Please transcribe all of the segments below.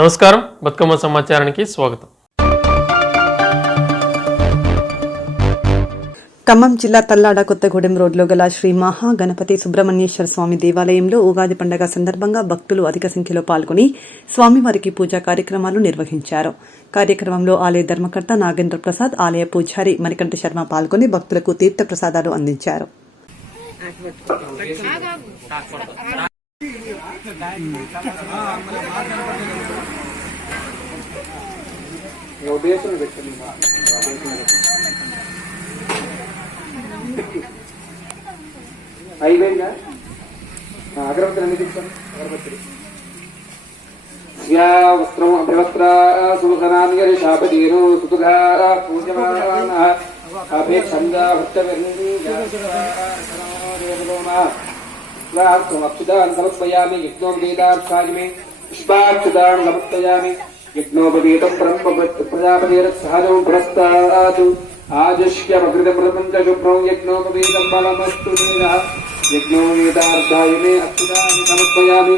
నమస్కారం, బతుకమ్మ సమాచారానికి స్వాగతం. ఖమ్మం జిల్లా తల్లాడ కొత్తగూడెం రోడ్లో గల శ్రీ మహాగణపతి సుబ్రహ్మణ్యేశ్వర స్వామి దేవాలయంలో ఉగాది పండుగ సందర్భంగా భక్తులు అధిక సంఖ్యలో పాల్గొని స్వామివారికి పూజా కార్యక్రమాలు నిర్వహించారు. కార్యక్రమంలో ఆలయ ధర్మకర్త నాగేంద్ర ప్రసాద్, ఆలయ పూజారి మణికంఠ శర్మ పాల్గొని భక్తులకు తీర్థ ప్రసాదాలు అందించారు. అయిపోయిందా? అగరబత్తులు అన్ని తీసుకోండి. అగరబత్తులు వస్త్రం అభివస్త్ర సుఖనాన్యరిషాపదీను సుతుగా పూజమాన అపేక్షంగా భక్తవర్ణీక్షుదాన్ సమర్పయామి. యజ్ఞోపవేదార్థాయ పుష్పాక్షుదాన్ సమర్పయామి. యజ్ఞోపవేతం ప్రజాపతిరసహజం పురస్తాతు ఆజుష్యమృతమృతమంచ శుభ్రం యజ్ఞోపవేతం బలమస్తు. యజ్ఞోపవేదార్థాయ మే అక్షుదాన్ని సమర్పయామి.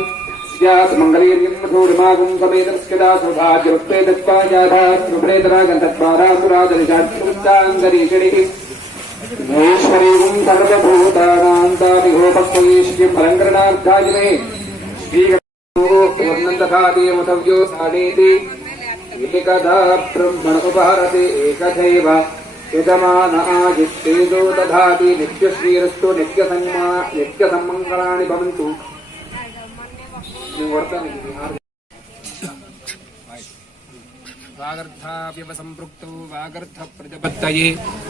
స్యాత్ మంగళీర్యం మధురిమాగం సమేతస్కదా సౌభాగ్యవక్తే దత్పాయాధాత్రుభ్రేతరాగంధత్వారాసురాదరిషాంగరీషణి మహేశ్వరీం సర్వభూతానాం తామిహోపక్వయేష్యం అలంకరణార్థాయ మే శ్రీగణేతవ్యో సాడేతి ఏకదా బ్రహ్మణ ఉపహరతే ఏకథైవ యజమానాజిత్తేజో దధాతి. నిత్యశ్రీరస్తు నిత్యసన్మంగళాని భవంతు. వాగర్థావ్యవసంపృక్తౌ వాగర్థ ప్రజపత్తయే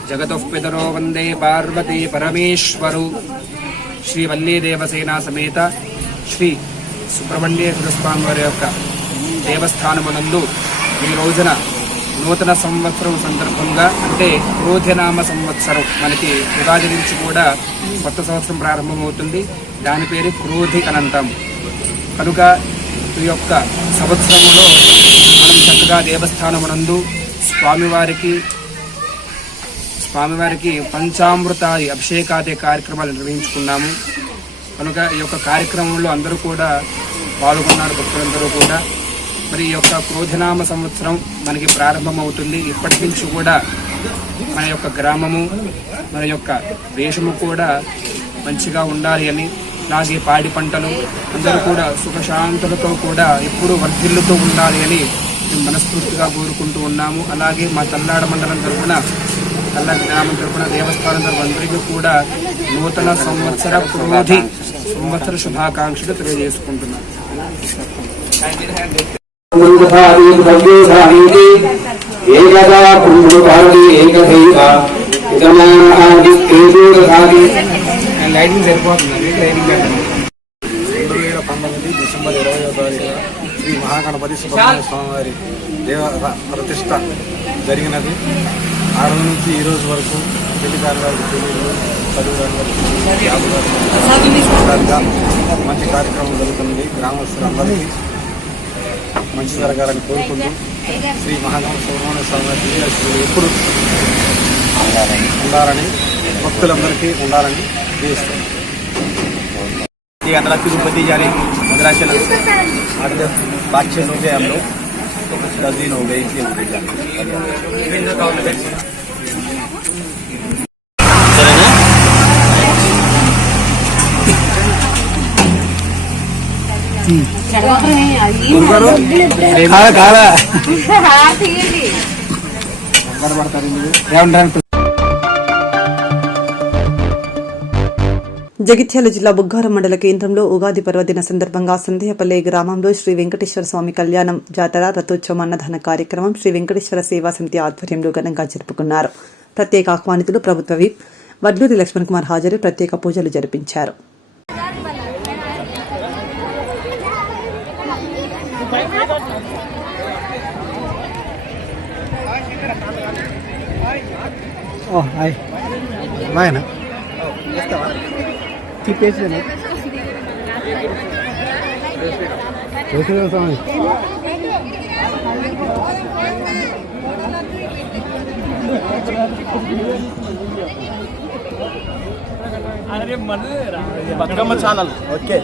జగతః పితరో వందే పార్వతీ పరమేశ్వరు. శ్రీ వల్లీ దేవసేనా సమేత శ్రీ సుబ్రహ్మణ్యేశ్వర స్వామి వారి యొక్క దేవస్థానమునందు ఈ రోజున నూతన సంవత్సరం సందర్భంగా, అంటే క్రోధనామ సంవత్సరం, మనకి ఉగాది నుంచి కూడా కొత్త సంవత్సరం ప్రారంభమవుతుంది. దాని పేరు క్రోధి అని అంటాము. కనుక ఈ యొక్క సంవత్సరంలో మనం చక్కగా దేవస్థానమునందు స్వామివారికి పంచామృతాది అభిషేకాది కార్యక్రమాలు నిర్వహించుకున్నాము. కనుక ఈ యొక్క కార్యక్రమంలో అందరూ కూడా పాల్గొన్నారు, భక్తులందరూ కూడా. మరి ఈ యొక్క క్రోధనామ సంవత్సరం మనకి ప్రారంభమవుతుంది. ఇప్పటి నుంచి కూడా మన యొక్క గ్రామము, మన యొక్క దేశము కూడా మంచిగా ఉండాలి అని, అలాగే పాడి పంటలు అందరూ కూడా సుఖశాంతులతో కూడా ఎప్పుడూ వర్ధిల్లుతూ ఉండాలి అని మేము మనస్ఫూర్తిగా కోరుకుంటూ ఉన్నాము. అలాగే మా తల్లాడ మండలం తరఫున, తల్లాడ గ్రామం తరఫున, దేవస్థానం తరఫున అందరికీ కూడా నూతన సంవత్సర క్రోధి సంవత్సర శుభాకాంక్షలు తెలియజేసుకుంటున్నాను. లైటింగ్ సరిపోతుందండి. 2019 డిసెంబర్ 20వ తారీఖున శ్రీ మహాగణపతి సుబ్రహ్మణ్య స్వామి వారి దేవ ప్రతిష్ట జరిగినది. ఆ రోజు నుంచి ఈ రోజు వరకు పెళ్లిదారుల వారికి పెళ్లిళ్ళు, చదువుదారుల వారికి మంచి కార్యక్రమం జరుగుతుంది. గ్రామస్తులందరికీ మంచి జరగాలని కోరుకుంటూ శ్రీ మహాగణపతి సుబ్రహ్మణ్య స్వామి వారి దివ్యాశీస్సులు ఎప్పుడు ఉండాలని, భక్తులందరికీ ఉండాలని దీవిస్తున్నాం. अंदर तिरुपति जा रहे मद्रासी बातचीत हो गए, हम लोग 10 दिन हो गए इसलिए జగిత్యాల జిల్లా బుగ్గారం మండల కేంద్రంలో ఉగాది పర్వదిన సందర్భంగా సందేహపల్లి గ్రామంలో శ్రీ వెంకటేశ్వర స్వామి కళ్యాణం, జాతర, రథోత్సవం, అన్నదాన కార్యక్రమం శ్రీ వెంకటేశ్వర సేవా సమితి ఆధ్వర్యంలో ఘనంగా జరుపుకున్నారు. ప్రత్యేక ఆహ్వానితులు ప్రభుత్వ విప్ వడ్లూరి లక్ష్మణ్ కుమార్ హాజరు ప్రత్యేక పూజలు జరిపించారు. Bathukamma channel okay.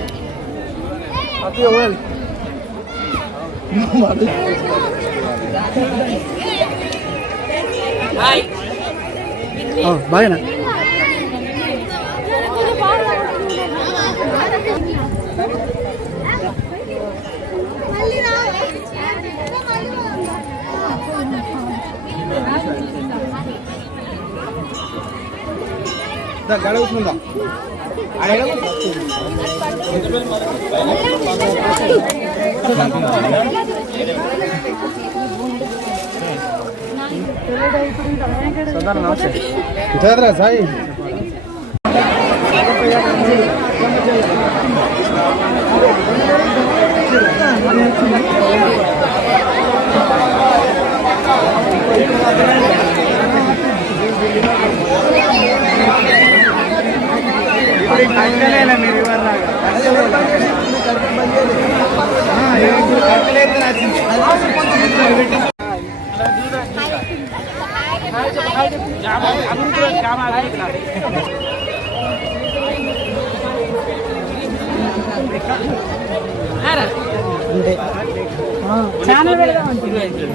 బాగా గడవుతుందా నమస్తే సాయి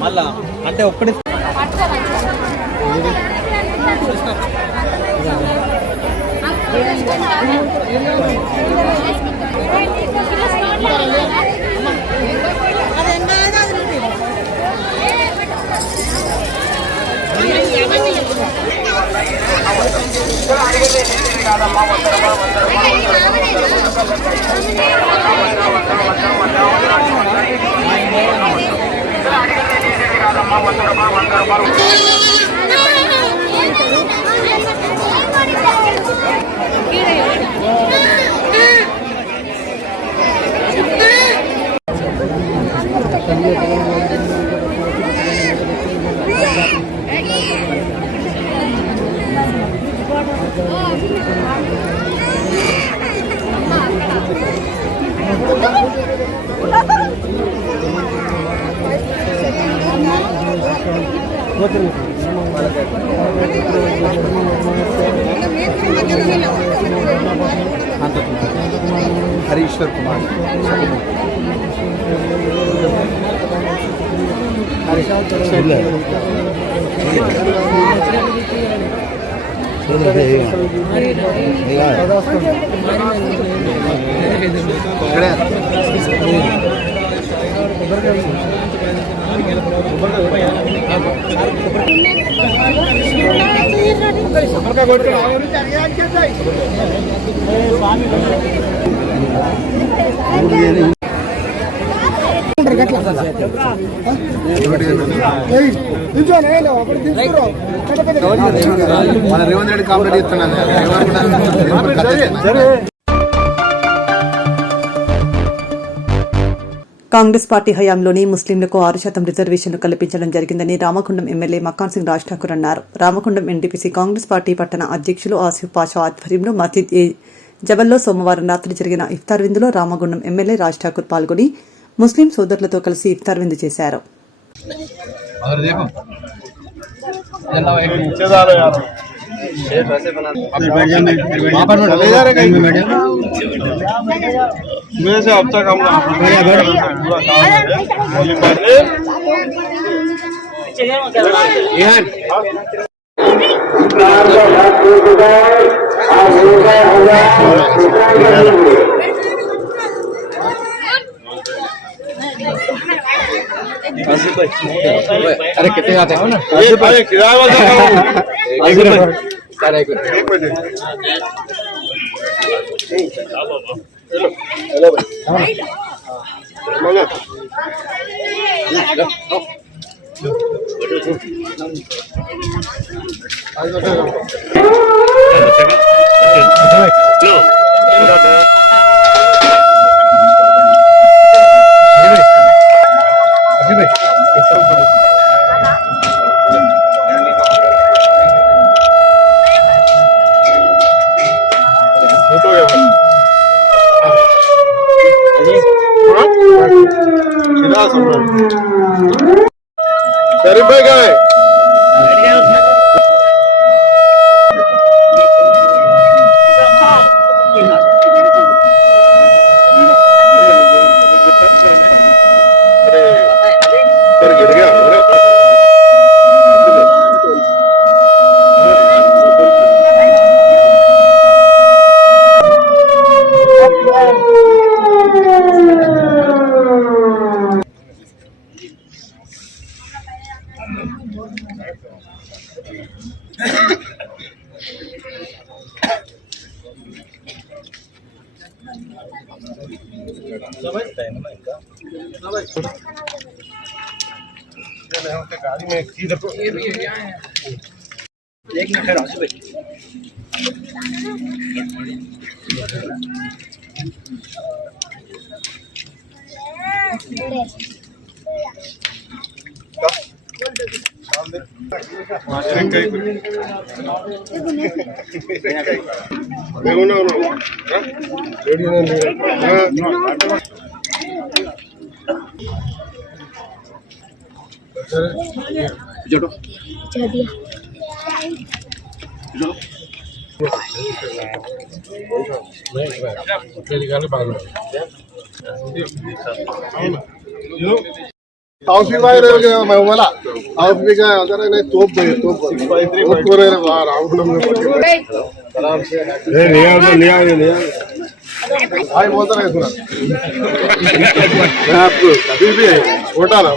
మళ్ళా అంటే ఒక్కటి हरीश्वर कुमार మన రేవంత్ రెడ్డి కాంప్లీట్ ఇస్తున్నాను. కాంగ్రెస్ పార్టీ హయాంలోని ముస్లింలకు 6% రిజర్వేషన్లు కల్పించడం జరిగిందని రామగుండం ఎమ్మెల్యే మక్కాన్ సింగ్ రాజ్ ఠాకూర్ అన్నారు. రామగుండం ఎన్టీపీసీ కాంగ్రెస్ పార్టీ పట్టణ అధ్యక్షులు ఆసిఫ్ పాషా ఆధ్వర్యంలో మస్జిద్ జబల్లో సోమవారం రాత్రి జరిగిన ఇఫ్తార్ విందులో రామగుండం ఎమ్మెల్యే రాజ్ ఠాకూర్ పాల్గొని ముస్లిం సోదరులతో కలిసి ఇఫ్తార్ విందు చేశారు. अरे कितने आते हो ना तौफीक भाई मैं बोला तौफीक का अगर नहीं तोप दे तोप पूरे रामगुंडम में आराम से लिया भाई बोलता रहे सुना मैं आपको कभी भी छोटा ना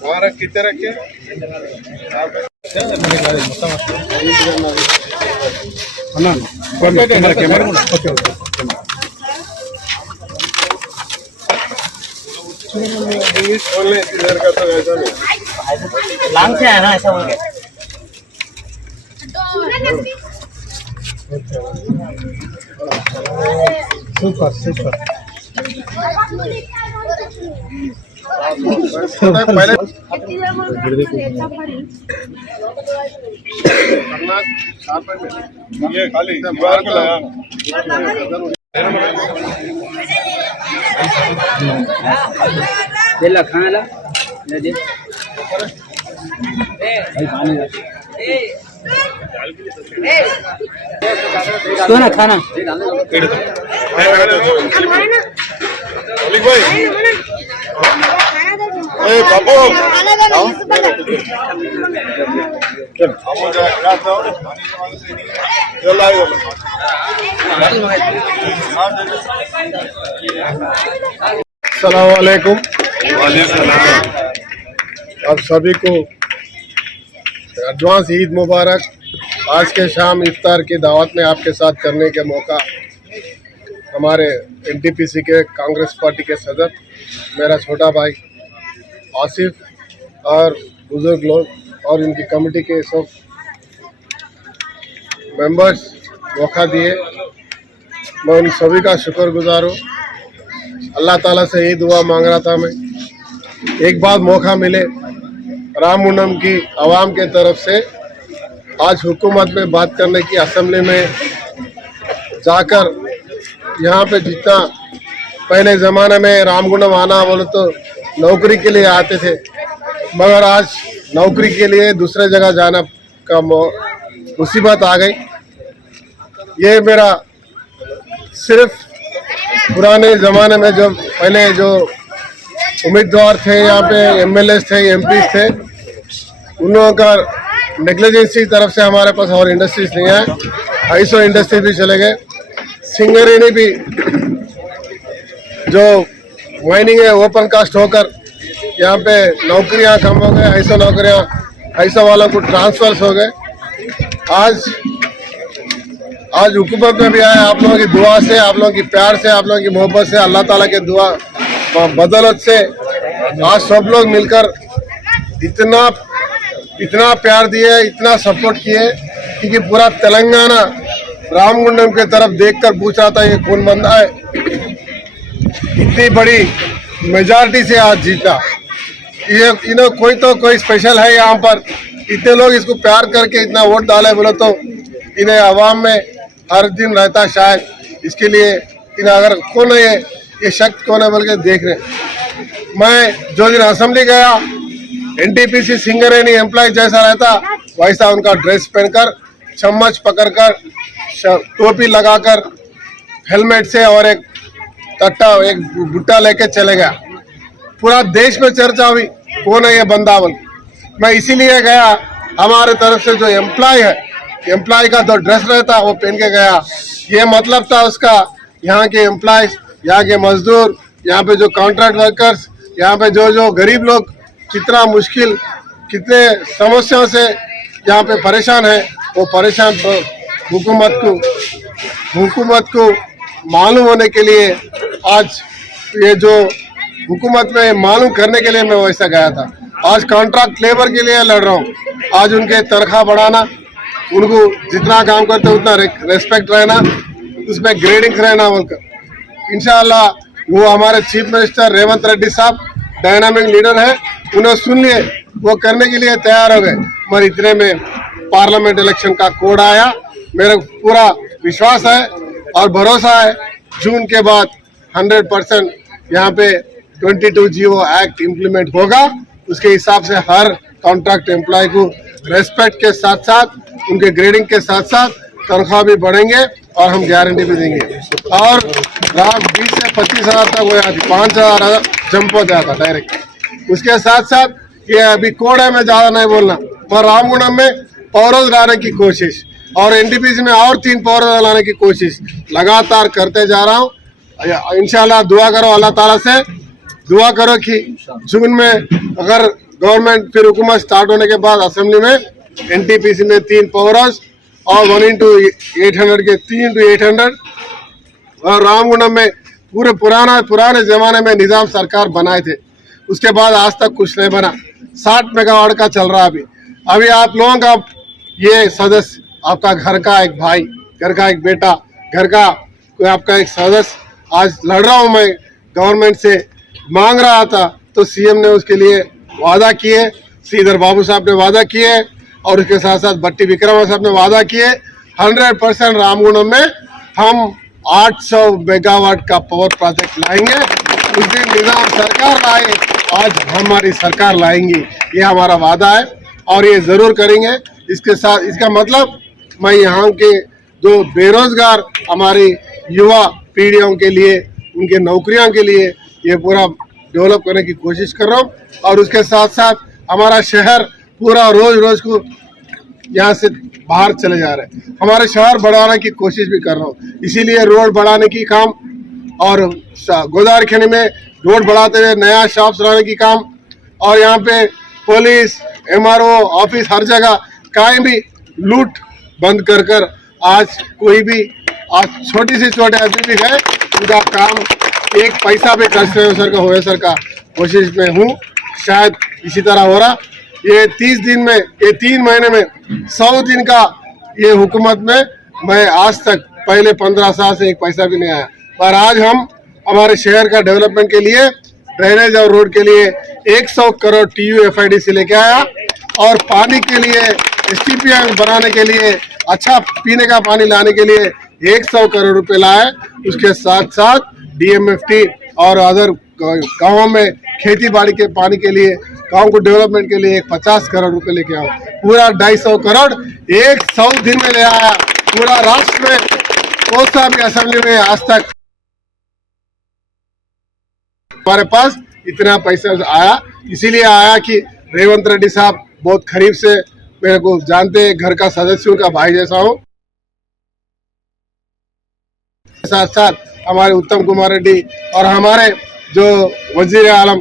हमारा कितने रखे लांग से है ना ऐसा हो गया सुपर सुपर पहले ये खाली दीवार को लगा दे ला खाना ला दे तो ना खाना बाबू अस्सलाम वालेकुम। आप सभी को एडवांस ईद मुबारक। आज के शाम इफ्तार की दावत में आपके साथ करने के मौका हमारे एनटीपीसी के कांग्रेस पार्टी के सदर मेरा छोटा भाई आसिफ और बुजुर्ग लोग और इनकी कमेटी के सब मेंबर्स मौका दिए। मैं उन सभी का शुक्रगुजार हूँ। अल्लाह ताला से यही दुआ मांग रहा था मैं, एक बार मौका मिले रामगुंडम की आवाम के तरफ से आज हुकूमत में बात करने की, असेंबली में जाकर यहाँ पे जितना पहले ज़माने में रामगुंडम आना बोले तो नौकरी के लिए आते थे, मगर आज नौकरी के लिए दूसरे जगह जाना का मुसीबत आ गई। ये मेरा सिर्फ पुराने ज़माने में जो पहले जो उम्मीदवार थे यहाँ पे एमएलए थे, एमपी थे, उन लोगों का नेग्लिजेंसी तरफ से हमारे पास और इंडस्ट्रीज नहीं है। आईसो इंडस्ट्री भी चले गए। सिंगरेनी भी जो माइनिंग है ओपन कास्ट होकर यहाँ पे नौकरियाँ कम हो गए, आईसो नौकरियाँ आईसो वालों को ट्रांसफर्स हो गए। आज हुकूमत में भी आए आप लोगों की दुआ से, आप लोगों की प्यार से, आप लोगों की मोहब्बत से, अल्लाह ताला के दुआ बदौलत से आज सब लोग मिलकर इतना प्यार दिए, इतना सपोर्ट किए, क्योंकि पूरा तेलंगाना रामगुंडम के तरफ देखकर पूछ रहा था ये कौन बंदा है। इतनी बड़ी मेजॉरिटी से आज जीता। ये कोई स्पेशल है यहाँ पर, इतने लोग इसको प्यार करके इतना वोट डाले बोले तो इन्हें आवाम में हर दिन रहता शायद। इसके लिए इन्हें अगर कौन है ये शख्स कौन है बोल के देख रहे। मैं जो दिन असेंबली गया एनटीपीसी सिंगरेनी एम्प्लॉय जैसा रहता वैसा उनका ड्रेस पहनकर, चम्मच पकड़कर, टोपी लगाकर, हेलमेट से और एक कट्टा एक बुट्टा लेके चले गया। पूरा देश में चर्चा हुई कौन है ये बंदा बोल। मैं इसीलिए गया, हमारे तरफ से जो एम्प्लॉय है, एम्प्लॉय का जो ड्रेस रहता वो पहन के गया। ये मतलब था उसका यहाँ के एम्प्लॉयज, यहाँ के मजदूर, यहाँ पे जो कॉन्ट्रैक्ट वर्कर्स, यहाँ पे जो गरीब लोग कितना मुश्किल, कितने समस्याओं से यहाँ पे परेशान है, वो परेशान हुकूमत को मालूम होने के लिए आज ये जो हुकूमत में मालूम करने के लिए मैं वैसा गया था। आज कॉन्ट्रैक्ट लेबर के लिए लड़ रहा हूँ। आज उनके तनख्वाह बढ़ाना, उनको जितना काम करते उतना रेस्पेक्ट रहना, उसमें ग्रेडिंग रहना बोलकर इंशाअल्लाह वो हमारे चीफ मिनिस्टर रेवंत रेड्डी साहब डायनामिक लीडर है, उन्हें सुन लिए, वो करने के लिए तैयार हो गए। मगर इतने में पार्लियामेंट इलेक्शन का कोड आया। मेरा पूरा विश्वास है और भरोसा है जून के बाद 100% यहाँ पे 22G एक्ट इम्प्लीमेंट होगा। उसके हिसाब से हर कॉन्ट्रैक्ट एम्प्लॉय को रेस्पेक्ट के साथ साथ उनके ग्रेडिंग के साथ साथ तनख्वाह भी बढ़ेंगे और हम गारंटी भी देंगे। और रात 20 से 25 हज़ार तक हो जाती, 5,000 जंप हो जाता डायरेक्ट। उसके साथ साथ ये अभी कोड है, मैं ज़्यादा नहीं बोलना, पर रामगुंडम में पौरोज लाने की कोशिश और एनटीपीसी में और 3 पौरोज लाने की कोशिश लगातार करते जा रहा हूँ। इंशाल्लाह दुआ करो, अल्लाह ताला से दुआ करो कि जून में अगर गवर्नमेंट फिर हुकूमत स्टार्ट होने के बाद असेंबली में एनटीपीसी में 3 पौरोज और 1x800 के 3x800 और रामगुंडम में पूरे पुराने जमाने में निजाम सरकार बनाए थे, उसके बाद आज तक कुछ नहीं बना। 60 मेगावाट का चल रहा अभी आप लोगों का ये सदस्य, आपका घर का एक भाई, घर का एक बेटा, घर का कोई आपका एक सदस्य आज लड़ रहा हूँ मैं गवर्नमेंट से, मांग रहा था तो सीएम ने उसके लिए वादा किए, श्रीधर बाबू साहब ने वादा किए और उसके साथ साथ भट्टी विक्रम साहब ने वादा किए 100% रामगुंडम में हम 800 मेगावाट का पावर प्रोजेक्ट लाएंगे। उस दिन निजाम सरकार लाए, आज हमारी सरकार लाएंगी, ये हमारा वादा है और ये जरूर करेंगे। इसके साथ इसका मतलब मैं यहाँ के जो बेरोजगार हमारी युवा पीढ़ियों के लिए, उनके नौकरियों के लिए ये पूरा डेवलप करने की कोशिश कर रहा हूँ। और उसके साथ साथ हमारा शहर पूरा रोज को यहाँ से बाहर चले जा रहे हैं, हमारे शहर बढ़ाने की कोशिश भी कर रहा हूँ। इसीलिए रोड बढ़ाने की काम और गोदावरी खनी में रोड बढ़ाते हुए नया शॉप्स बनाने की काम और यहाँ पे पुलिस, MRO ऑफिस हर जगह कहीं भी लूट बंद कर आज कोई भी आज छोटी से छोटे आदमी भी है उनका काम एक पैसा भी खर्च नहीं हो सर का कोशिश में हूँ। शायद इसी तरह हो रहा। ये 30 दिन में, ये 3 महीने में 100 दिन का ये हुकूमत में मैं आज तक पहले 15 साल से एक पैसा भी नहीं आया, पर आज हम हमारे शहर का डेवलपमेंट के लिए ड्रेनेज और रोड के लिए 100 करोड़ TU FID से लेके आया और पानी के लिए STPM बनाने के लिए, अच्छा पीने का पानी लाने के लिए 100 करोड़ रुपए लाए। उसके साथ साथ DMFT और अदर गाँवों में खेती बाड़ी के पानी के लिए, गांव को डेवलपमेंट के लिए 50 करोड़ रुपए लेके आओ। पूरा 250 करोड़ 100 दिन में ले आया। पूरा राष्ट्र में कौन सा भी असेंबली में आज तक हमारे पास इतना पैसा आया, इसीलिए आया कि रेवंत रेड्डी साहब बहुत करीब से मेरे को जानते हैं, घर का सदस्य का भाई जैसा हूँ। साथ साथ हमारे उत्तम कुमार रेड्डी और हमारे जो वजीर आलम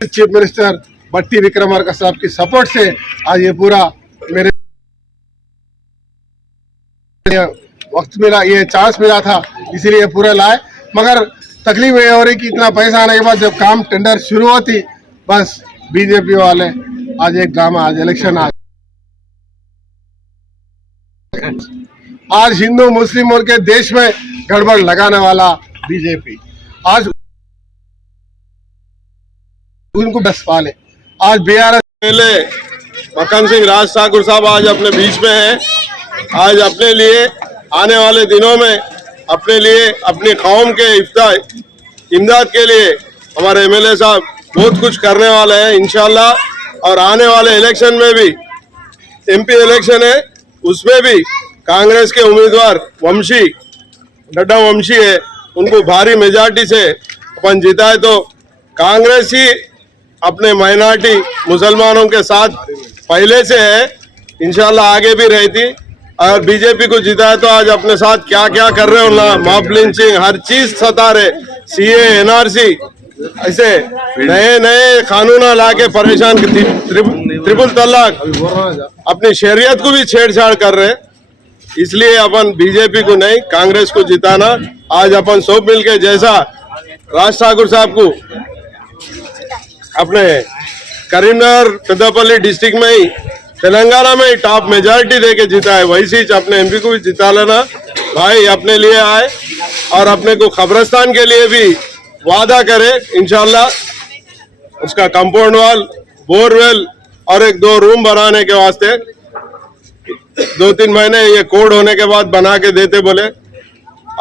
चीफ मिनिस्टर भट्टी विक्रमार्का साहब की सपोर्ट से आज ये पूरा मेरे वक्त मिला, ये चांस मिला था, इसीलिए पूरा लाए। मगर तकलीफ ये हो रही कि इतना पैसा आने के बाद जब काम टेंडर शुरू होती, बस बीजेपी वाले आज एक ड्रामा, आज इलेक्शन आज हिंदू मुस्लिम के देश में गड़बड़ लगाने वाला बीजेपी आज उनको बस पाले। आज BRS पहले मक्खन सिंह राज ठाकुर साहब आज अपने बीच में हैं। आज अपने लिए आने वाले दिनों में अपने लिए, अपनी कौम के इमदाद के लिए हमारे MLA साहब बहुत कुछ करने वाले हैं इंशाल्लाह। और आने वाले इलेक्शन में भी, MP इलेक्शन है, उसमें भी कांग्रेस के उम्मीदवार डड्डा वंशी है, उनको भारी मेजॉरिटी से अपन जिताए तो कांग्रेस ही अपने माइनॉरिटी मुसलमानों के साथ पहले से है, इंशाल्लाह आगे भी रहती। और बीजेपी को जिताए तो आज अपने साथ क्या क्या कर रहे हो ना, मॉब लिंचिंग हर चीज सता रहे, CA NRC ऐसे नए कानून ला के परेशान ट्रिपल तलाक अपनी शरीयत को भी छेड़छाड़ कर रहे। इसलिए अपन बीजेपी को नहीं कांग्रेस को जिताना। आज अपन सब मिलके जैसा राज ठाकुर साहब को अपने करीमनगर पेद्दापल्ली डिस्ट्रिक्ट में ही तेलंगाना में ही टॉप मेजॉरिटी देके जीता है, वैसे ही अपने एमपी को भी जिता लेना। भाई अपने लिए आए और अपने को खबरस्तान के लिए भी वादा करे इंशाल्लाह। उसका कंपाउंड वॉल, बोरवेल और 1-2 रूम बनाने के वास्ते 2-3 महीने ये कोड होने के बाद बना के देते बोले।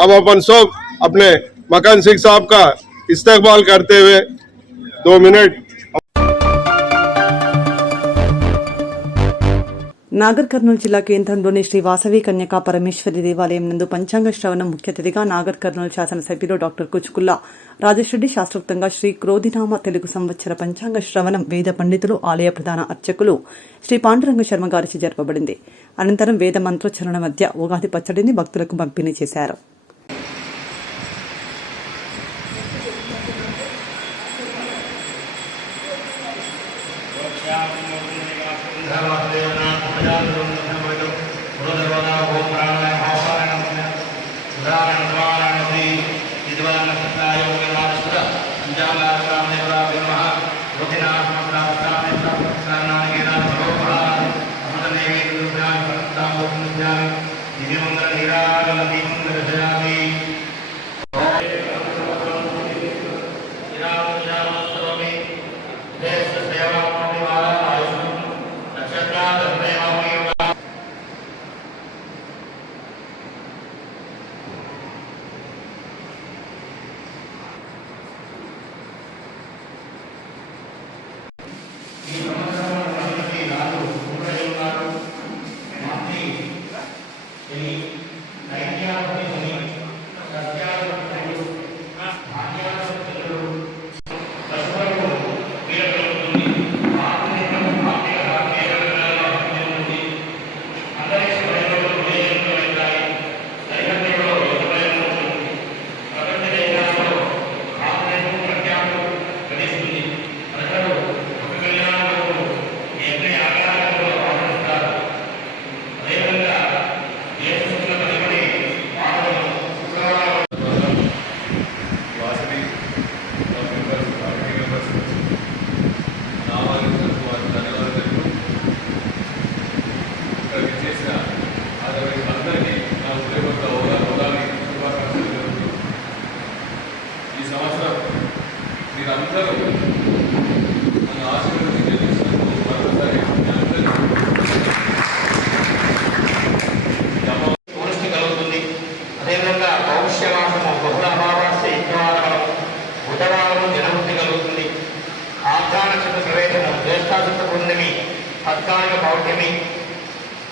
अब अपन सब अपने मकान सिंह साहब का इस्तकबाल करते हुए 2 मिनट। నాగర్ కర్నూలు జిల్లా కేంద్రంలోని శ్రీ వాసవి కన్యకా పరమేశ్వరి దేవాలయం నందు పంచాంగ శ్రవణం ముఖ్య అతిథిగా నాగర్ కర్నూలు శాసనసభ్యులు డాక్టర్ కుచుకుల్లా రాజేశ్రెడ్డి శాస్త్రోక్తంగా శ్రీ క్రోధినామ తెలుగు సంవత్సర పంచాంగ శ్రవణం వేద పండితులు ఆలయ ప్రధాన అర్చకులు శ్రీ పాండురంగ శర్మ గారిచే జరపబడింది. అనంతరం వేద మంత్రోచ్చరణ మధ్య ఉగాది పచ్చడిని భక్తులకు పంపిణీ చేశారు.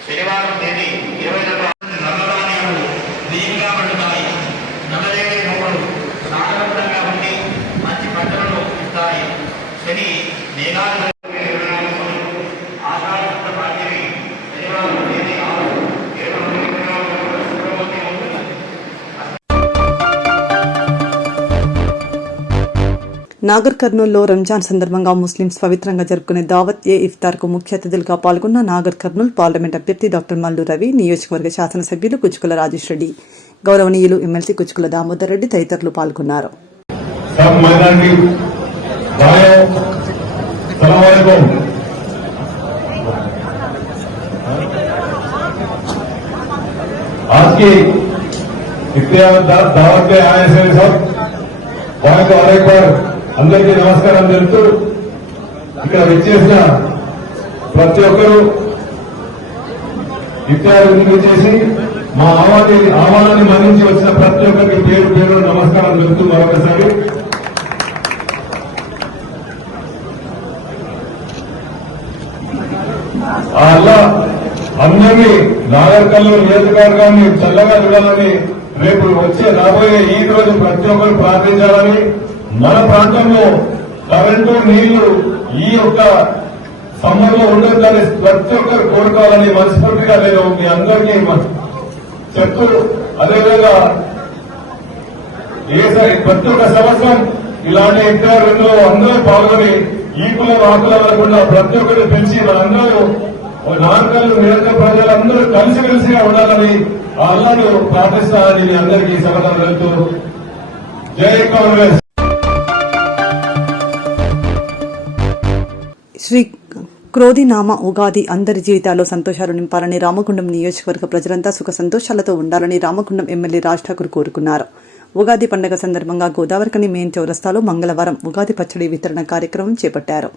శనివారం తేదీ 22 నల్లధాన్యాలు దీనిగా పండుతాయి. నల్లరేగడి మొక్కలు సారవంతంగా ఉండి మంచి పంటలను ఇస్తాయి. శని మేఘాలు ఆధారశుద్ధ పార్టీ శనివారం తేదీ 6 శుభ్రమూర్తి ఉంటుంది. నాగర్ కర్నూలులో రంజాన్ సందర్భంగా ముస్లింస్ పవిత్రంగా జరుపుకునే దావత్ ఏ ఇఫ్తార్ కు ముఖ్య అతిథులుగా పాల్గొన్న నాగర్ కర్నూలు పార్లమెంట్ అభ్యర్థి డాక్టర్ మల్లు రవి, నియోజకవర్గ శాసనసభ్యులు కుచుకుల రాజేశ్రెడ్డి, గౌరవనీయులు ఎమ్మెల్సీ కుచుకుల దామోదర్ రెడ్డి తదితరులు పాల్గొన్నారు. అందరికీ నమస్కారం తెలుపుతూ ఇక్కడ విచ్చేసిన ప్రతి ఒక్కరూ ఇఫ్తార్ చేసి మా ఆహ్వానాన్ని మన్నించి వచ్చిన ప్రతి ఒక్కరికి పేరు పేరు నమస్కారం తెలుపుతూ మరొకసారి అల్లా అందరినీ నాగర్ కర్నూలు నియోజకవర్గాన్ని చల్లగా చూడాలని, రేపు వచ్చే రాబోయే ఈ రోజు ప్రతి ఒక్కరు ప్రార్థించాలని, మన ప్రాంతంలో కరెంటు నీళ్లు ఈ యొక్క సమ్మర్లో ఉండొద్దని ప్రతి ఒక్కరు కోరుకోవాలని మనస్ఫూర్తిగా నేను మీ అందరికీ చెప్తూ, అదేవిధంగా ప్రతి ఒక్క సంవత్సరం ఇలాంటి ఇఫ్తార్లో అందరూ పాల్గొని ఈ కుల వాకుల లేకుండా ప్రతి ఒక్కరు పెంచి మనందరూ నార్కల్లు నియోజక ప్రజలందరూ కలిసిమెలిసిగా ఉండాలని ఆ అల్లాను ప్రార్థిస్తానని మీ అందరికీ సమాధానం వెళ్తూ జై కాంగ్రెస్. శ్రీ క్రోధినామ ఉగాది అందరి జీవితాల్లో సంతోషాలు నింపాలని రామగుండం నియోజకవర్గ ప్రజలంతా సుఖ సంతోషాలతో ఉండాలని రామగుండం ఎమ్మెల్యే రాజ్ ఠాకూర్ కోరుకున్నారు. ఉగాది పండుగ సందర్భంగా గోదావరికని మెయిన్ చౌరస్తాలో మంగళవారం ఉగాది పచ్చడి వితరణ కార్యక్రమం చేపట్టారు.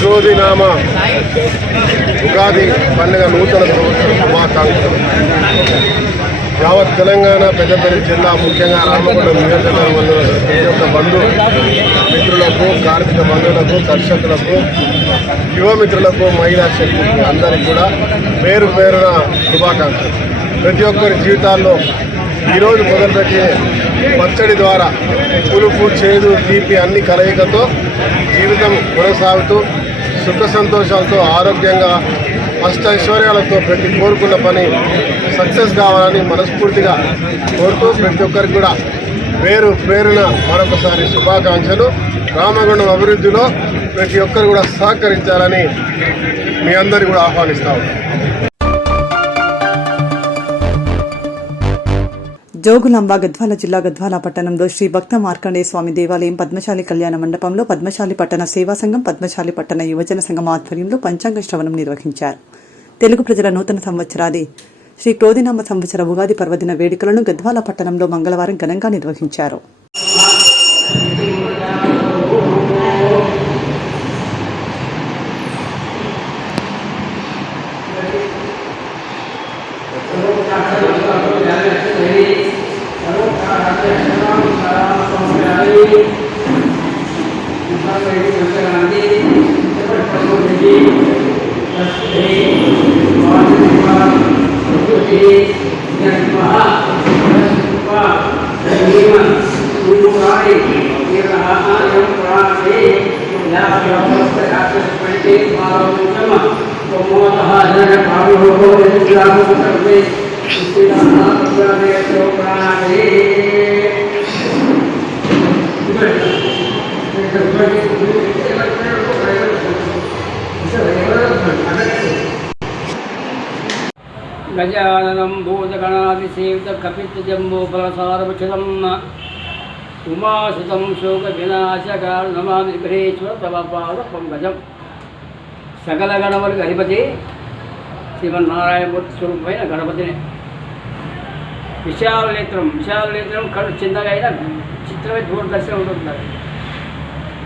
క్రోధినామ ఉగాది పండుగ నూతన సంవత్సర శుభాకాంక్షలు. యావత్ తెలంగాణ పెద్దపల్లి జిల్లా ముఖ్యంగా రామగుండం నియోజకవర్గంలో ప్రతి ఒక్క బంధు మిత్రులకు, కార్మిక బంధువులకు, కర్షకులకు, యువ మిత్రులకు, మహిళా శక్తులకు అందరికీ కూడా పేరు పేరున శుభాకాంక్షలు. ప్రతి ఒక్కరి జీవితాల్లో ఈరోజు మొదలుపెట్టే పచ్చడి ద్వారా పులుపు, చేదు, తీపి అన్ని కలయికతో జీవితం కొనసాగుతూ సుఖ సంతోషాలతో ఆరోగ్యంగా అష్టైశ్వర్యాలతో ప్రతి కోరుకున్న పని సక్సెస్ కావాలని మనస్ఫూర్తిగా కోరుతూ ప్రతి ఒక్కరికి కూడా పేరు పేరున మరొకసారి శుభాకాంక్షలు. రామగుండం అభివృద్ధిలో ప్రతి ఒక్కరు కూడా సహకరించాలని మీ అందరికీ కూడా ఆహ్వానిస్తాము. జోగులాంబ గద్వాల జిల్లా గద్వాల పట్టణంలో శ్రీ భక్త మార్కండేయ స్వామి దేవాలయం పద్మశాలి కళ్యాణ మండపంలో పద్మశాలి పట్టణ సేవా సంఘం, పద్మశాలి పట్టణ యువజన సంఘం ఆధ్వర్యంలో పంచాంగ శ్రవణం నిర్వహించారు. తెలుగు ప్రజల నూతన సంవత్సరాది శ్రీ క్రోధినామ సంవత్సర ఉగాది పర్వదిన వేడుకలను గద్వాల పట్టణంలో మంగళవారం ఘనంగా నిర్వహించారు. गजाननं भूतगणादिसेवितकपित्तजम्बूफलसारभक्षितम् उमासुतं शोकविनाशकारणमामि विघ्नेश्वर तव पादपङ्कजं. సకలగణములకు అధిపతి శ్రీమన్నారాయణమూర్తి స్వరూపమైన గణపతిని. విశాల నేత్రం కళ్ళు చిన్నగా అయినా చిత్రమైన దూరదర్శనం ఉంటుంది.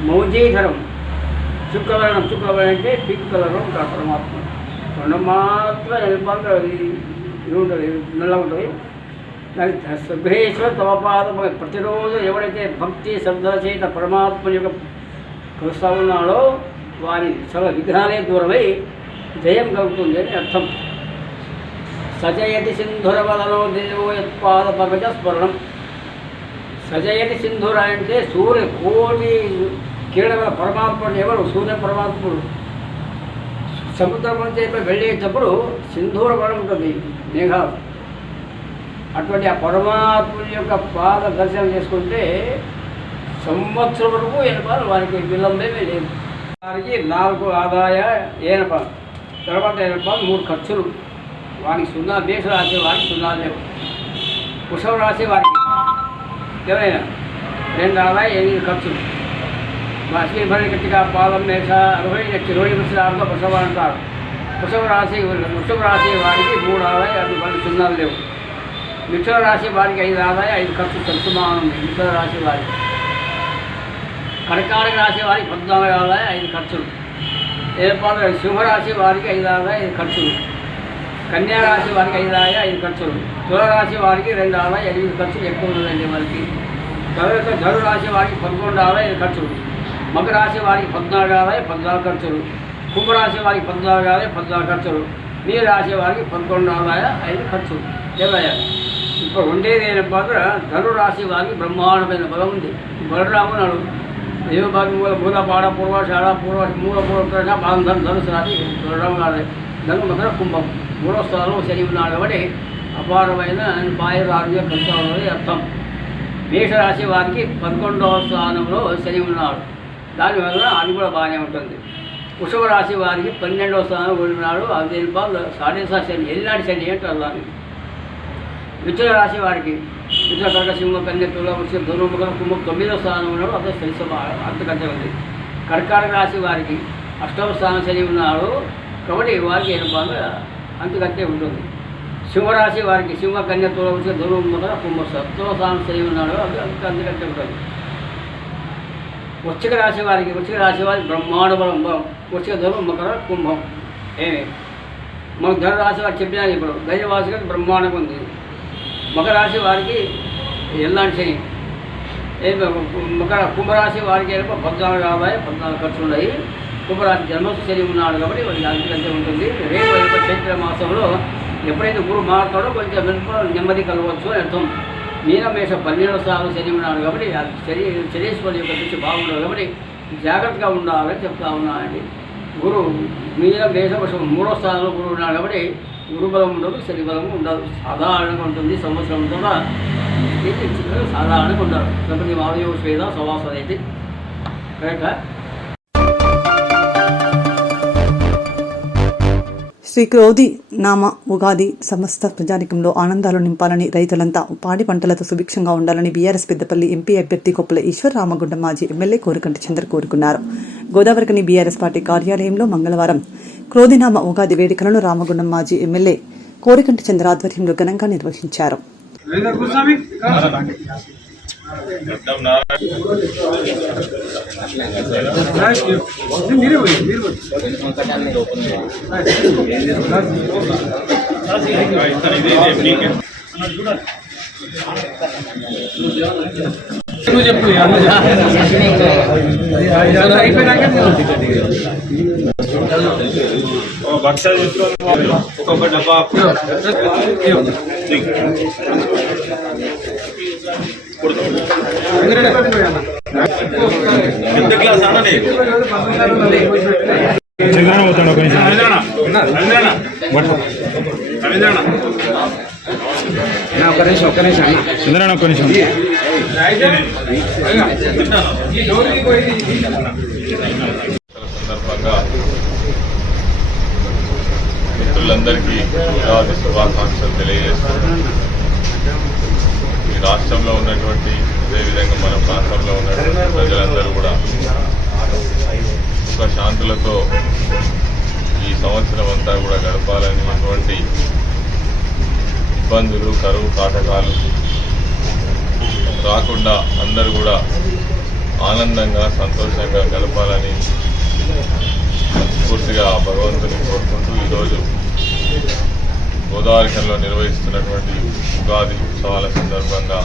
మౌజీధరం శుక్రవర్ణం అంటే పింక్ కలర్ ఉంటాడు పరమాత్మ. కొండ మాత్రం ఇది ఉంటుంది, నల్ల ఉంటుంది. దానికి విఘ్నేశ్వర తవపాద ప్రతిరోజు ఎవరైతే భక్తి శ్రద్ధ చేత పరమాత్మ యొక్క కొలుస్తూ ఉన్నాడో వారి సర్వ విఘ్నాలే దూరమై జయం కలుగుతుంది అని అర్థం. సజయతి సింధురవలలో దేవో యత్పాద పగజ స్మరణం. సజయతి సింధుర అంటే సూర్య కోటి కిరణముల పరమాత్ముడు. ఎవరు? సూర్య పరమాత్ముడు. సముద్రం నుంచి వెళ్ళేటప్పుడు సింధూర వనం ఉంటుంది, మేఘాలు. అటువంటి ఆ పరమాత్ముడి యొక్క పాద దర్శనం చేసుకుంటే సంవత్సరం వరకు ఏనపాలు వారికి విలంబమే లేదు. వారికి 4 ఆదాయ ఏనపాలు, తర్వాత ఏనపాలు 3 ఖర్చులు. వారికి 0 మేష రాసే వారికి 0 లేవు. వృషభ రాసే వారికి ఎవరైనా 2 ఆదాయ 8 ఖర్చులు. శ్రీభరి గట్టిగా పాదం మేష 60 వృషభ అంటారు. వృషభ రాశి వారికి 3 ఆదాయ 10 0 లేవు. మిథున రాశి వారికి 5 ఆదాయ 5 ఖర్చు తెలుసుమానం ఉంది. మిథున రాశి వారికి కర్కాటక రాశి వారికి 14 ఆదాయ 5 ఖర్చులు. ఏర్పాటు సింహరాశి వారికి 5 ఆదాయ 5 ఖర్చులు. కన్యా రాశి వారికి 5 ఆదాయ 5 ఖర్చులు. తులారాశి వారికి 2 ఆదాయ 8 ఖర్చులు ఎక్కువ ఉందండి వారికి. తర్వాత ధనురాశి వారికి 11 ఆదాయ 5 ఖర్చులు. మకర రాశి వారికి 14 ఆదాయ 14 ఖర్చులు. కుంభరాశి వారికి 14 ఆదాయ 14 ఖర్చులు. మీన రాశి వారికి 11 ఆదాయ 5 ఖర్చులు. ఏదయ్యా ఇప్పుడు ఉండేది అయినప్పుడు ధనురాశి వారికి బ్రహ్మాండమైన బలం ఉంది. బలరామున్నాడు మూల పాడ పూర్వాషాఢ మూల పూర్వ బాంధన్ ధనుసు రాశి బలరాము ధను మకర కుంభం 3వ స్థానంలో శని ఉన్నాడు కాబట్టి అపారమైన బాహ్య కష్టాలు అర్థం. మేషరాశి వారికి 11వ స్థానంలో శని ఉన్నాడు, దానివల్ల అది కూడా బాగానే ఉంటుంది. వృషభ రాశి వారికి 12వ స్థానంలో ఉన్నాడు, అది సాడేసా శని ఎల్లాడి శని అంటారు దాన్ని. మిథున రాశి వారికి మిథున కర్క సింహ కన్య తుల వృషభ ధను మకర కుంభం 9వ స్థానం ఉన్నాడు, అదే శని అంతకంటే ఉంది. కర్కాటక రాశి వారికి 8వ స్థానం శని ఉన్నాడు కాబట్టి వారికి బాగా అంతకంటే ఉంటుంది. సింహరాశి వారికి సింహ కన్య తుల వృషభ ధను మకర కుంభ 7వ స్థానం శని ఉన్నాడు, అది అంతకంటే ఉంటుంది. వృశ్చిక రాశి వారికి బ్రహ్మాండ బలం వృశ్చిక ధను మకర కుంభం. మన ధనురాశి వారికి చెప్పినాను ఇప్పుడు గజవాసి గారికి బ్రహ్మాండంగా ఉంది. మకర రాశి వారికి ఎల్లాంటి శని. కుంభరాశి వారికి 14 ఆదాయ 14 ఖర్చులు ఉన్నాయి. కుంభరాశి జన్మస్థ శని ఉన్నాడు కాబట్టి వారికి అంతకంటే ఉంటుంది. రేపు చైత్ర మాసంలో ఎప్పుడైతే గురువు మారుతాడో కొంచెం నెమ్మది కలవచ్చు అని అర్థం. మీనమేష 12వ స్థానం శని ఉన్నాడు కాబట్టి శనీశ్వరుని యొక్క దృష్టి బాగుండదు కాబట్టి జాగ్రత్తగా ఉండాలని చెప్తా ఉన్నానండి. గురువు మీనమేష 3వ స్థానంలో గురువు ఉన్నాడు కాబట్టి గురుబలం ఉండదు, శని బలం ఉండదు, సాధారణంగా ఉంటుంది. సంవత్సరం కూడా సాధారణంగా ఉండదు. ప్రతి మావయో శ్వేద సవాసం అయితే కరెక్టా. శ్రీ క్రోధి నామ ఉగాది సమస్త ప్రజానికంలో ఆనందాలు నింపాలని, రైతులంతా పాడి పంటలతో సుభిక్షంగా ఉండాలని బీఆర్ఎస్ పెద్దపల్లి ఎంపీ అభ్యర్థి కొప్పుల ఈశ్వర్ రామగుండ మాజీ ఎమ్మెల్యే కోరుకంటి చంద్ర కోరుకున్నారు. గోదావరికని బీఆర్ఎస్ పార్టీ కార్యాలయంలో మంగళవారం క్రోధినామ ఉగాది వేడుకలను రామగుండం మాజీ ఎమ్మెల్యే కోరికంటి చంద్ర ఆధ్వర్యంలో ఘనంగా నిర్వహించారు. ఒక్కొక్క డబ్బా ఎంత క్లాస్ అన్నది చంద్రన పోతాడు. ఒక నిమిషం చంద్రన ఒక్క నిమిషం. సందర్భంగా మిత్రులందరికీ ఉగాది శుభాకాంక్షలు తెలియజేస్తున్నాను. ఈ రాష్ట్రంలో ఉన్నటువంటి అదేవిధంగా మన ప్రాంతంలో ఉన్నటువంటి ప్రజలందరూ కూడా సుఖ శాంతులతో ఈ సంవత్సరం అంతా కూడా గడపాలని, ఎటువంటి ఇబ్బందులు కరువు కాటకాలు రాకుండా అందరూ కూడా ఆనందంగా సంతోషంగా గడపాలని మనస్ఫూర్తిగా భగవంతుని కోరుకుంటూ ఈరోజు గోదావరికంలో నిర్వహిస్తున్నటువంటి ఉగాది ఉత్సవాల సందర్భంగా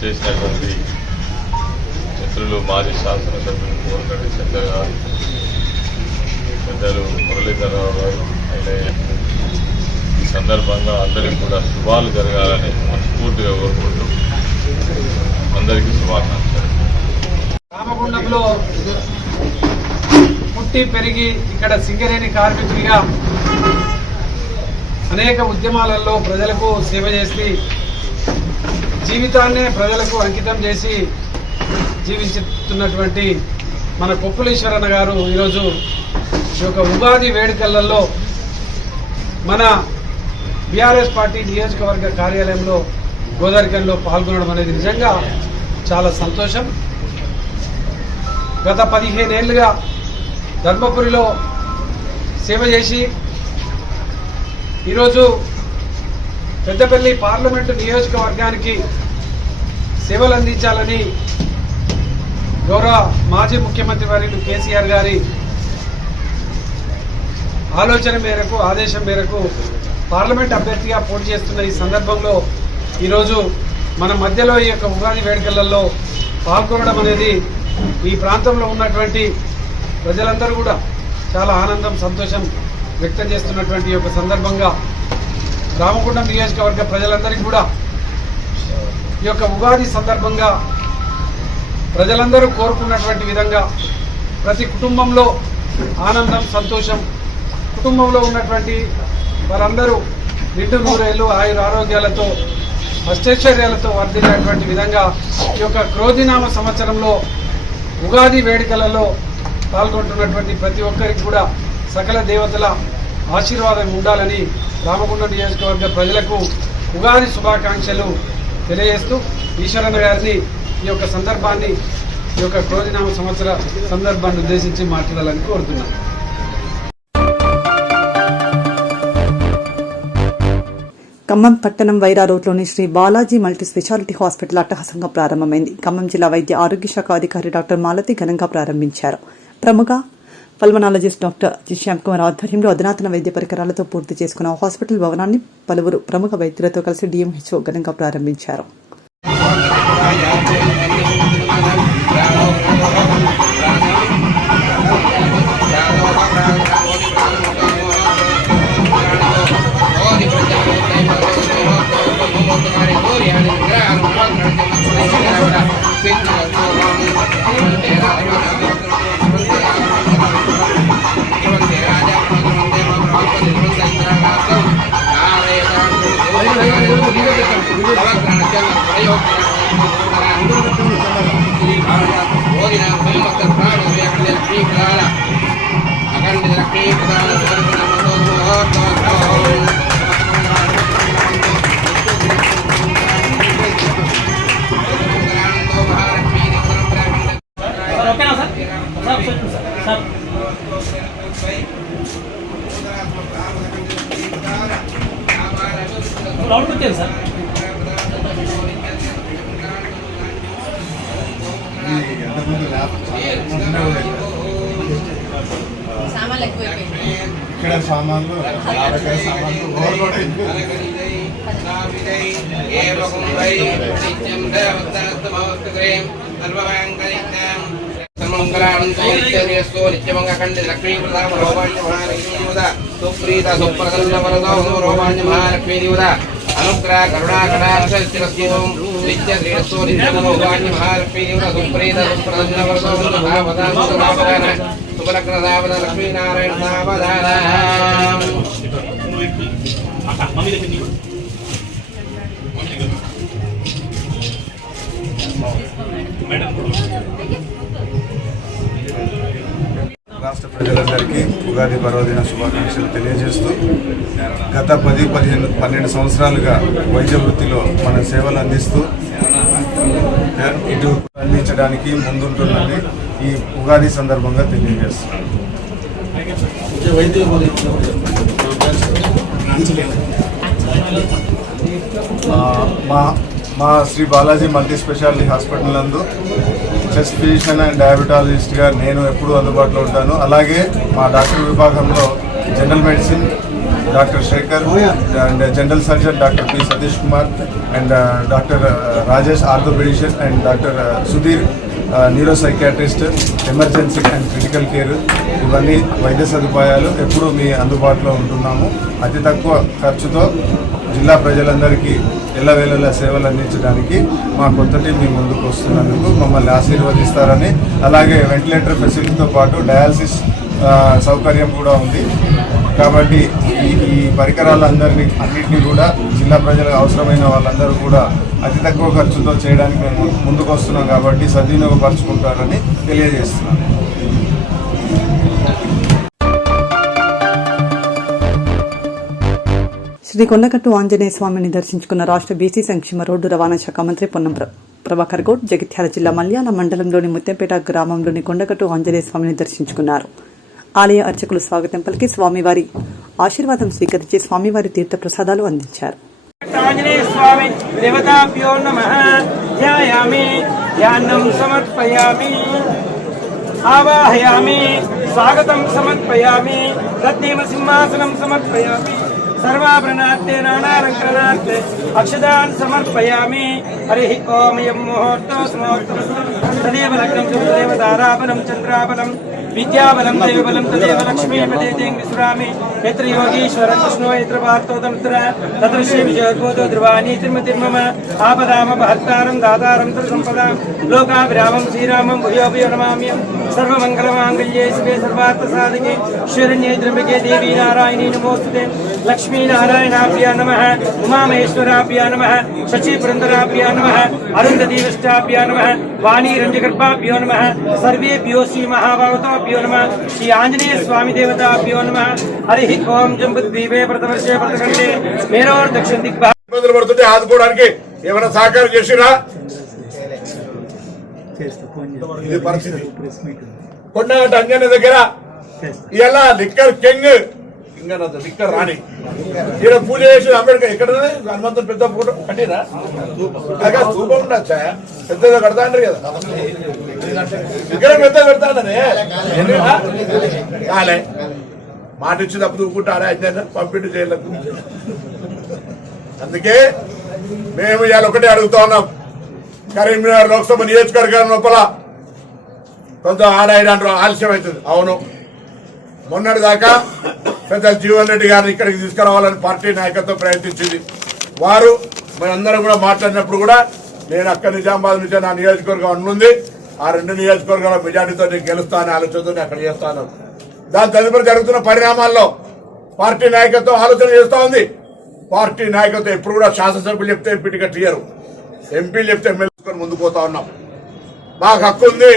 చేసినటువంటి మిత్రులు మాజీ శాసనసభ్యులు కోరికంటి చంద్ర గారు, పెద్దలు మురళీధరరావు గారు, అయితే ఈ సందర్భంగా అందరికీ కూడా శుభాలు జరగాలని మనస్ఫూర్తిగా కోరుకుంటూ అందరికీ శుభాకాంక్షలు. రామగుండంలో పుట్టి పెరిగి ఇక్కడ సింగరేణి కార్మికుడిగా అనేక ఉద్యమాలలో ప్రజలకు సేవ చేసి జీవితాన్నే ప్రజలకు అంకితం చేసి జీవించుతున్నటువంటి మన కొప్పులీశ్వరన్న గారు ఈరోజు ఈ యొక్క ఉగాది వేడుకలలో మన బీఆర్ఎస్ పార్టీ నియోజకవర్గ కార్యాలయంలో గోదావరికంలో పాల్గొనడం అనేది నిజంగా చాలా సంతోషం. గత 15 ఏళ్లుగా ధర్మపురిలో సేవ చేసి ఈరోజు పెద్దపల్లి పార్లమెంటు నియోజకవర్గానికి సేవలు అందించాలని గౌరవ మాజీ ముఖ్యమంత్రి వర్యులు కేసీఆర్ గారి ఆలోచన మేరకు ఆదేశం మేరకు పార్లమెంట్ అభ్యర్థిగా పోటీ చేస్తున్న ఈ సందర్భంలో ఈరోజు మన మధ్యలో ఈ యొక్క ఉగాది వేడుకలలో పాల్గొనడం అనేది ఈ ప్రాంతంలో ఉన్నటువంటి ప్రజలందరూ కూడా చాలా ఆనందం సంతోషం వ్యక్తం చేస్తున్నటువంటి ఈ యొక్క సందర్భంగా రామగుండం నియోజకవర్గ ప్రజలందరికీ కూడా ఈ యొక్క ఉగాది సందర్భంగా ప్రజలందరూ కోరుకున్నటువంటి విధంగా ప్రతి కుటుంబంలో ఆనందం సంతోషం, కుటుంబంలో ఉన్నటువంటి వారందరూ నిండు నూరేళ్లు ఆయుర ఆరోగ్యాలతో అష్టైశ్వర్యాలతో వర్ధిల్లేటువంటి విధంగా ఈ యొక్క క్రోధినామ సంవత్సరంలో ఉగాది వేడుకలలో పాల్గొంటున్నటువంటి ప్రతి ఒక్కరికి కూడా సకల దేవతల ఆశీర్వాదం ఉండాలని రామగుండం నియోజకవర్గ ప్రజలకు ఉగాది శుభాకాంక్షలు తెలియజేస్తూ ఈశ్వరన్న గారిని ఈ యొక్క సందర్భాన్ని ఈ యొక్క క్రోధినామ సంవత్సర సందర్భాన్ని ఉద్దేశించి మాట్లాడాలని కోరుతున్నాను. ఖమ్మం పట్టణం వైరా రోడ్లోని Sri Balaji multi speciality hospital అట్టహాసంగా ప్రారంభమైంది. ఖమ్మం జిల్లా వైద్య ఆరోగ్య శాఖ అధికారి డాక్టర్ మాలతి ఘనంగా ప్రారంభించారు. ప్రముఖ pulmonologist doctor G Shyam Kumar ఆధ్వర్యంలో అధునాతన వైద్య పరికరాలతో పూర్తి చేసుకున్న హాస్పిటల్ భవనాన్ని పలువురు ప్రముఖ వైద్యులతో కలిసి డిఎంహెచ్ఓ ఘనంగా ప్రారంభించారు. ఇక్కడ సామాన్లు అనుగ్రహ కరుణా కటాక్షం నిత్య శ్రీరస్తో నిత్యమోగాన్య మహాలక్ష్మీ దేవత సుప్రీత సుప్రసన్న వరదో భావదాన సుభావదాన సుభలగ్న దావద లక్ష్మీనారాయణ సావధాన. రాష్ట్ర ప్రజలందరికీ ఉగాది పర్వదిన శుభాకాంక్షలు తెలియజేస్తూ గత 10-12 సంవత్సరాలుగా వైద్య వృత్తిలో మన సేవలు అందిస్తూ ఇటు అందించడానికి ముందుంటుందని ఈ ఉగాది సందర్భంగా తెలియజేస్తున్నాను. మా Shri Balaji multi speciality hospital నందు చెస్ట్ ఫిజిషియన్ అండ్ డయాబెటాలజిస్ట్గా నేను ఎప్పుడూ అందుబాటులో ఉంటాను. అలాగే మా డాక్టర్ విభాగంలో general medicine doctor Shekar and general surgeon doctor P Satish Kumar and doctor Rajesh orthopedician and doctor Sudheer neuro psychiatrist, emergency and critical care, ఇవన్నీ వైద్య సదుపాయాలు ఎప్పుడూ మీ అందుబాటులో ఉంటున్నాము. అతి తక్కువ ఖర్చుతో జిల్లా ప్రజలందరికీ ఎల్లవేళలా సేవలు అందించడానికి మా కొత్త టీం మీ ముందుకు వస్తున్నందుకు మమ్మల్ని ఆశీర్వదిస్తారని, అలాగే వెంటిలేటర్ ఫెసిలిటీతో పాటు డయాలసిస్ సౌకర్యం కూడా ఉంది. కాబట్టి ఈ పరికరాలందరినీ అన్నింటినీ కూడా జిల్లా ప్రజలకు అవసరమైన వాళ్ళందరూ కూడా అతి తక్కువ ఖర్చుతో చేయడానికి మేము ముందుకు వస్తున్నాం. కాబట్టి సద్వినియోగపరుచుకుంటారని తెలియజేస్తున్నాను. శ్రీ కొండగట్టు ఆంజనేయ స్వామిని దర్శించుకున్న రాష్ట్ర బీసీ సంక్షేమ రోడ్డు రవాణా శాఖ మంత్రి పొన్నం ప్రభాకర్ గౌడ్ జగిత్యాల జిల్లా మల్యాల మండలంలోని ముత్యంపేట గ్రామంలోని కొండగట్టు ఆంజనేయ స్వామిని దర్శించుకున్నారు. ఆలయ అర్చకులు స్వాగతం పలికి స్వామివారి ఆశీర్వాదం స్వీకరించి స్వామివారి తీర్థ ప్రసాదాలు అందించారు. आंजनेय स्वामी देवताभ्यो नमः। ध्यायामि, ध्यानं समर्पयामि, आवाहयामि, स्वागतं समर्पयामि, रत्नेव सिंहासनं समर्पयामि, सर्वाभरणार्थे नानालङ्करणार्थे अक्षदान् समर्पयामि। हरिः ओम यं मुहूर्तो स्मोर्तमस्तु तदेव लग्नं तदेव ताराबलं चन्द्राबलं विद्याबलं देवबलं तदेव लक्ष्मीपदे विश्रामि। यत्र योगीश्वर कृष्णो यत्र पार्थो तत्र तत्र श्री विजयोद्भूतो ध्रुवाणी तिर्मतिर्मम आपदामपहर्तारं दातारं त्रिसम्पदां लोकाभिरामं श्रीरामं भूयो भूयो नमाम्यहं। सर्वमङ्गलमाङ्गल्ये शिवे सर्वार्थसाधिके शरण्ये त्र्यम्बके देवी नारायणी नमोस्तुते। लक्ष्मीनारायणाभ्या नमः, उमामहेश्वराभ्या नमः, शशिपुरन्दराभ्या नमः, अरुन्धतीविष्टाभ्या नमः, वाणीरञ्जगर्भाभ्यो नमः, सर्वेभ्यो श्रीमहाभागवताभ्यो नमः, श्री आञ्जनेय स्वामी देवताभ्यो नमः। हरिः ओम जम्बुद्वीपे प्रथमवर्षे प्रथखण्डे मेरोर् दक्षिण दिग्भागे ఇబ్బందులు పడుతుంటే ఆదుకోవడానికి ఏమైనా సహకారం చేసిరా? ఇది పరిస్థితి. కొండగట్ట అంజన్న దగ్గర ఇలా లిక్కర్ కింగ్ ఇంకా లిక్కర్ రాణి ఈయన పూజ చేసి అంబేద్కర్ ఎక్కడ హనుమంతుడు పెద్ద ఫోటో కట్టిరా స్థూపం ఉండొచ్చా? పెద్దగా కడతా అంటారు కదా, ఇక్కడ పెద్ద పెడతా కాలే మాట ఇచ్చినప్పుడు ఊపుకుంటారా అంజన్న పంపిణీ చేయలేదు. అందుకే మేము ఇవాళ ఒకటే అడుగుతా ఉన్నాం, కరీంనగర్ లోక్సభ నియోజకవర్గం లోపల కొంత ఆడాయిడంటారు ఆలస్యం అవుతుంది. అవును, మొన్నటి దాకా పెద్ద జీవన్ రెడ్డి గారిని ఇక్కడికి తీసుకురావాలని పార్టీ నాయకత్వం ప్రయత్నించింది. వారు మనందరం కూడా మాట్లాడినప్పుడు కూడా నేను అక్కడ నిజామాబాద్ నుంచి నా నియోజకవర్గం అనుంది, ఆ 2 నియోజకవర్గాల మెజార్టీతో నేను గెలుస్తా అనే ఆలోచనతో అక్కడ చేస్తాను. దాని తదుపరి జరుగుతున్న పరిణామాల్లో పార్టీ నాయకత్వం ఆలోచన చేస్తా ఉంది. పార్టీ నాయకత్వం ఎప్పుడు కూడా శాసనసభ్యులు చెప్తే ఎంపీ టికెట్ ఇయ్యరు, ఎంపీలు చెప్తే ఎమ్మెల్యేసుకొని ముందుకు పోతా ఉన్నాం. మాకు హక్కు ఉంది.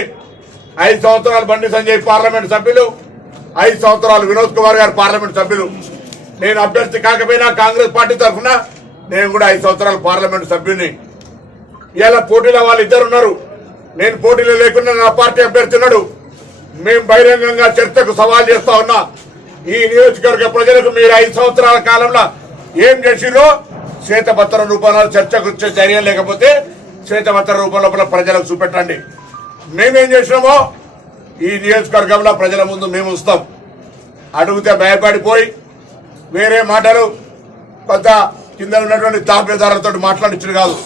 5 సంవత్సరాలు బండి సంజయ్ పార్లమెంట్ సభ్యులు, 5 సంవత్సరాలు వినోద్ కుమార్ గారు పార్లమెంట్ సభ్యులు. నేను అభ్యర్థి కాకపోయినా కాంగ్రెస్ పార్టీ తరఫున నేను కూడా 5 సంవత్సరాలు పార్లమెంట్ సభ్యుని. ఇలా పోటీలో వాళ్ళు ఇద్దరు ఉన్నారు, నేను పోటీలో లేకుండా నా పార్టీ అభ్యర్థి ఉన్నాడు. మేము బహిరంగంగా చర్చకు సవాల్ చేస్తా ఉన్నా. ఈ నియోజకవర్గ ప్రజలకు మీరు 5 సంవత్సరాల కాలంలో ఏం చేసిరో శ్వేతపత్రం రూపంలో చర్చకు వచ్చే ధైర్యం లేకపోతే శ్వేతపత్ర రూపంలో ప్రజలకు చూపెట్టండి. మేమేం చేసినామో ఈ నియోజకవర్గంలో ప్రజల ముందు మేము వస్తాం. అడిగితే భయపడిపోయి వేరే మాటలు కొంత కింద ఉన్నటువంటి తాపేదారులతో మాట్లాడించిన కాదు,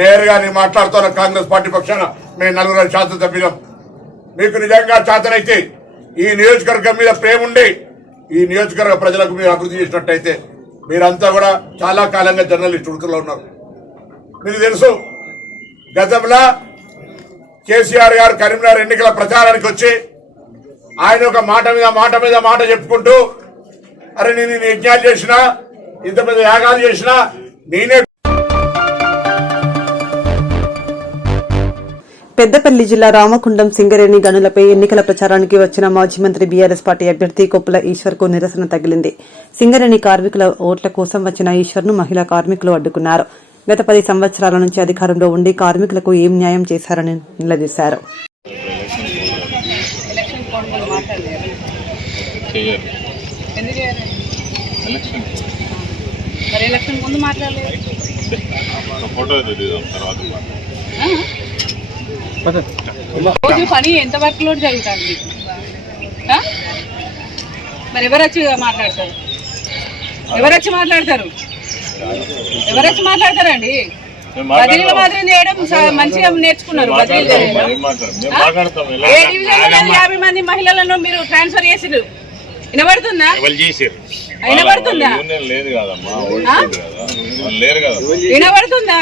నేరుగా నేను మాట్లాడుతున్న కాంగ్రెస్ పార్టీ పక్షాన మేము 4 శాసనసభ్యులం. మీకు నిజంగా చేతనైతే ఈ నియోజకవర్గం మీద ప్రేమ ఉండి ఈ నియోజకవర్గ ప్రజలకు మీరు అభివృద్ధి చేసినట్టయితే, మీరంతా కూడా చాలా కాలంగా జర్నలిస్ట్ ఉడుకులో ఉన్నారు. మీకు తెలుసు, గతంలో కేసీఆర్ గారు కరీంనగర్ ఎన్నికల ప్రచారానికి వచ్చి ఆయన ఒక మాట మీద మాట చెప్పుకుంటూ, అరే నేను యజ్ఞాలు చేసినా, ఇంత పెద్ద యాగాలు చేసినా నేనే. పెద్దపల్లి జిల్లా రామకుండం సింగరేణి గనులపై ఎన్నికల ప్రచారానికి వచ్చిన మాజీ మంత్రి బీఆర్ఎస్ పార్టీ అభ్యర్థి కొప్పుల ఈశ్వర్ కు నిరసన తగిలింది. సింగరేణి కార్మికుల ఓట్ల కోసం వచ్చిన ఈశ్వర్ ను మహిళా కార్మికులు అడ్డుకున్నారు. గత 10 సంవత్సరాల నుంచి అధికారంలో ఉండి కార్మికులకు ఏం న్యాయం చేశారని నిలదీశారు. రోజు పని ఎంత వర్క్ లోడ్ జరుగుతుంది? మరి ఎవరొచ్చి మాట్లాడతారు? ఎవరొచ్చి మాట్లాడతారండి? బదిలీల మాదిరి చేయడం మంచిగా నేర్చుకున్నారు. బదిలీలు 50 మంది మహిళలను మీరు ట్రాన్స్ఫర్ చేసిరు. వినబడుతుందా? వినబడుతుందా?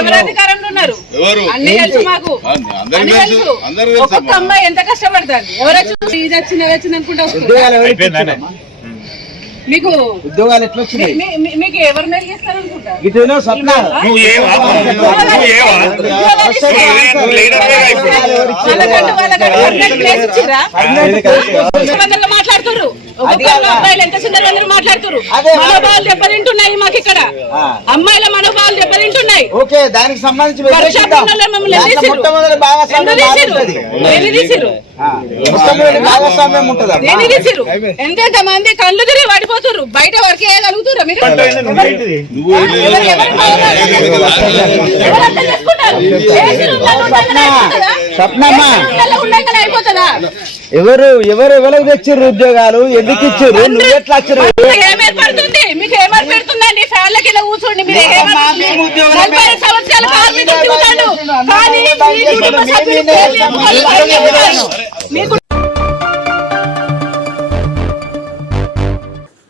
ఎవరధికారంలో ఉన్నారు? అన్ని తెలుసు మాకు, అన్ని తెలుసు. ఒక్కొక్క అమ్మాయి ఎంత కష్టపడుతుంది. ఎవరొచ్చి ఇది వచ్చింది అనుకుంటా మీకు ఉద్యోగాలు ఎట్లా వచ్చినాయి? మీకు ఎవరు మేలు చేస్తారు అనుకుంటా? మాట్లాడుతున్నారు. ఒక్కొక్కరు అబ్బాయిలు ఎంత సుందరవందరూ మాట్లాడుతారు. మనోభావాలు దెబ్బతింటున్నాయి మాకు ఇక్కడ, అమ్మాయిల మనోభావాలు దెబ్బతింటున్నాయి. ఓకే, దానికి సంబంధించి భాగస్వామ్యం ఉంటుందా? ఎంతెంత మంది కళ్ళు తిరిగి పడిపోతున్నారు, బయట వర్క్ చేయగలుగుతారా మీరు? అయిపోతుందా? ఎవరు ఎవరికి తెచ్చిర్రు ఉద్యోగాలు, ఎందుకు ఇచ్చిర్రు, నువ్వు ఎట్లా వచ్చిర్రు? ఏమేర్పడుతుంది మీకు? ఏమేర్పెడుతుందండి? ఫ్యాన్ల కింద కూర్చోండి మీరు. 40 సంవత్సరాల కార్మికులు తిరుగుతాడు, కానీ మీ కుటుంబ సభ్యులు మీకు.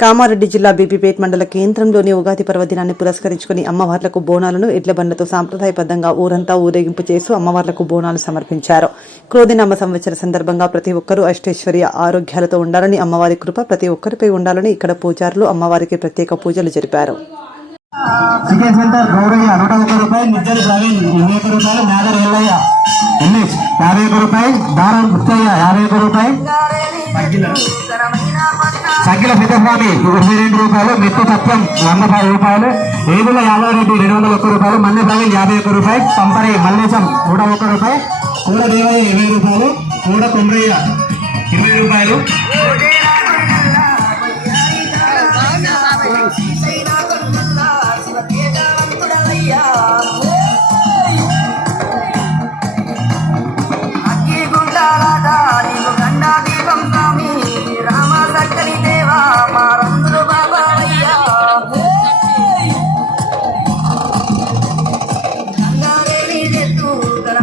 కామారెడ్డి జిల్లా బీబీపేట్ మండల కేంద్రంలోని ఉగాది పర్వదినాన్ని పురస్కరించుకుని అమ్మవార్లకు బోనాలను ఎడ్ల బండ్లతో సాంప్రదాయబద్దంగా ఊరంతా ఊరేగింపు చేస్తూ అమ్మవార్లకు బోనాలు సమర్పించారు. క్రోధినామ సంవత్సర సందర్భంగా ప్రతి ఒక్కరూ అష్టైశ్వర్య ఆరోగ్యాలతో ఉండాలని, అమ్మవారి కృప ప్రతి ఒక్కరిపై ఉండాలని ఇక్కడ పూజారులు అమ్మవారికి ప్రత్యేక పూజలు జరిపారు. చికెన్ సెంటర్ గౌరయ్య 101 రూపాయలు, నిజ్జల ప్రవీణ్ 21 రూపాయలు, నాగర్ ఎల్లయ్య 51 రూపాయలు, దారం గుత్తయ్య 51 రూపాయలు, సగ్గిల పెద్దస్వామి 22 రూపాయలు, మెట్టు సత్యం 110 రూపాయలు, ఏదుల యాదవరెడ్డి 201 రూపాయలు, మన్నె ప్రవీణ్ 51 రూపాయలు, పంపరి మల్లేశం 101 రూపాయలు, కూడ దేవయ్య 20 రూపాయలు, కూడ కొమ్రయ్య 20 రూపాయలు.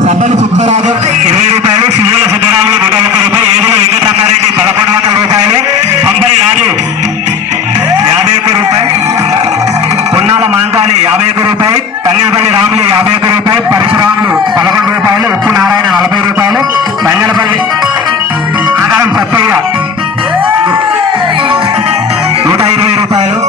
సబ్బలు సుబ్బరాజు 20 రూపాయలు, శివుల సుబ్బరాములు 101 రూపాయలు, ఏదుల వెంకటరమారెడ్డి 1100 రూపాయలు, పంపరి రాజు 51 రూపాయలు, పొన్నాల మాంకాలి 51 రూపాయలు, కన్యాపల్లి రాములు 51 రూపాయలు, పరశురాములు 11 రూపాయలు, ఉప్పు నారాయణ 40 రూపాయలు, బంగళపల్లి ఆకారం సత్తయ్య 120 రూపాయలు.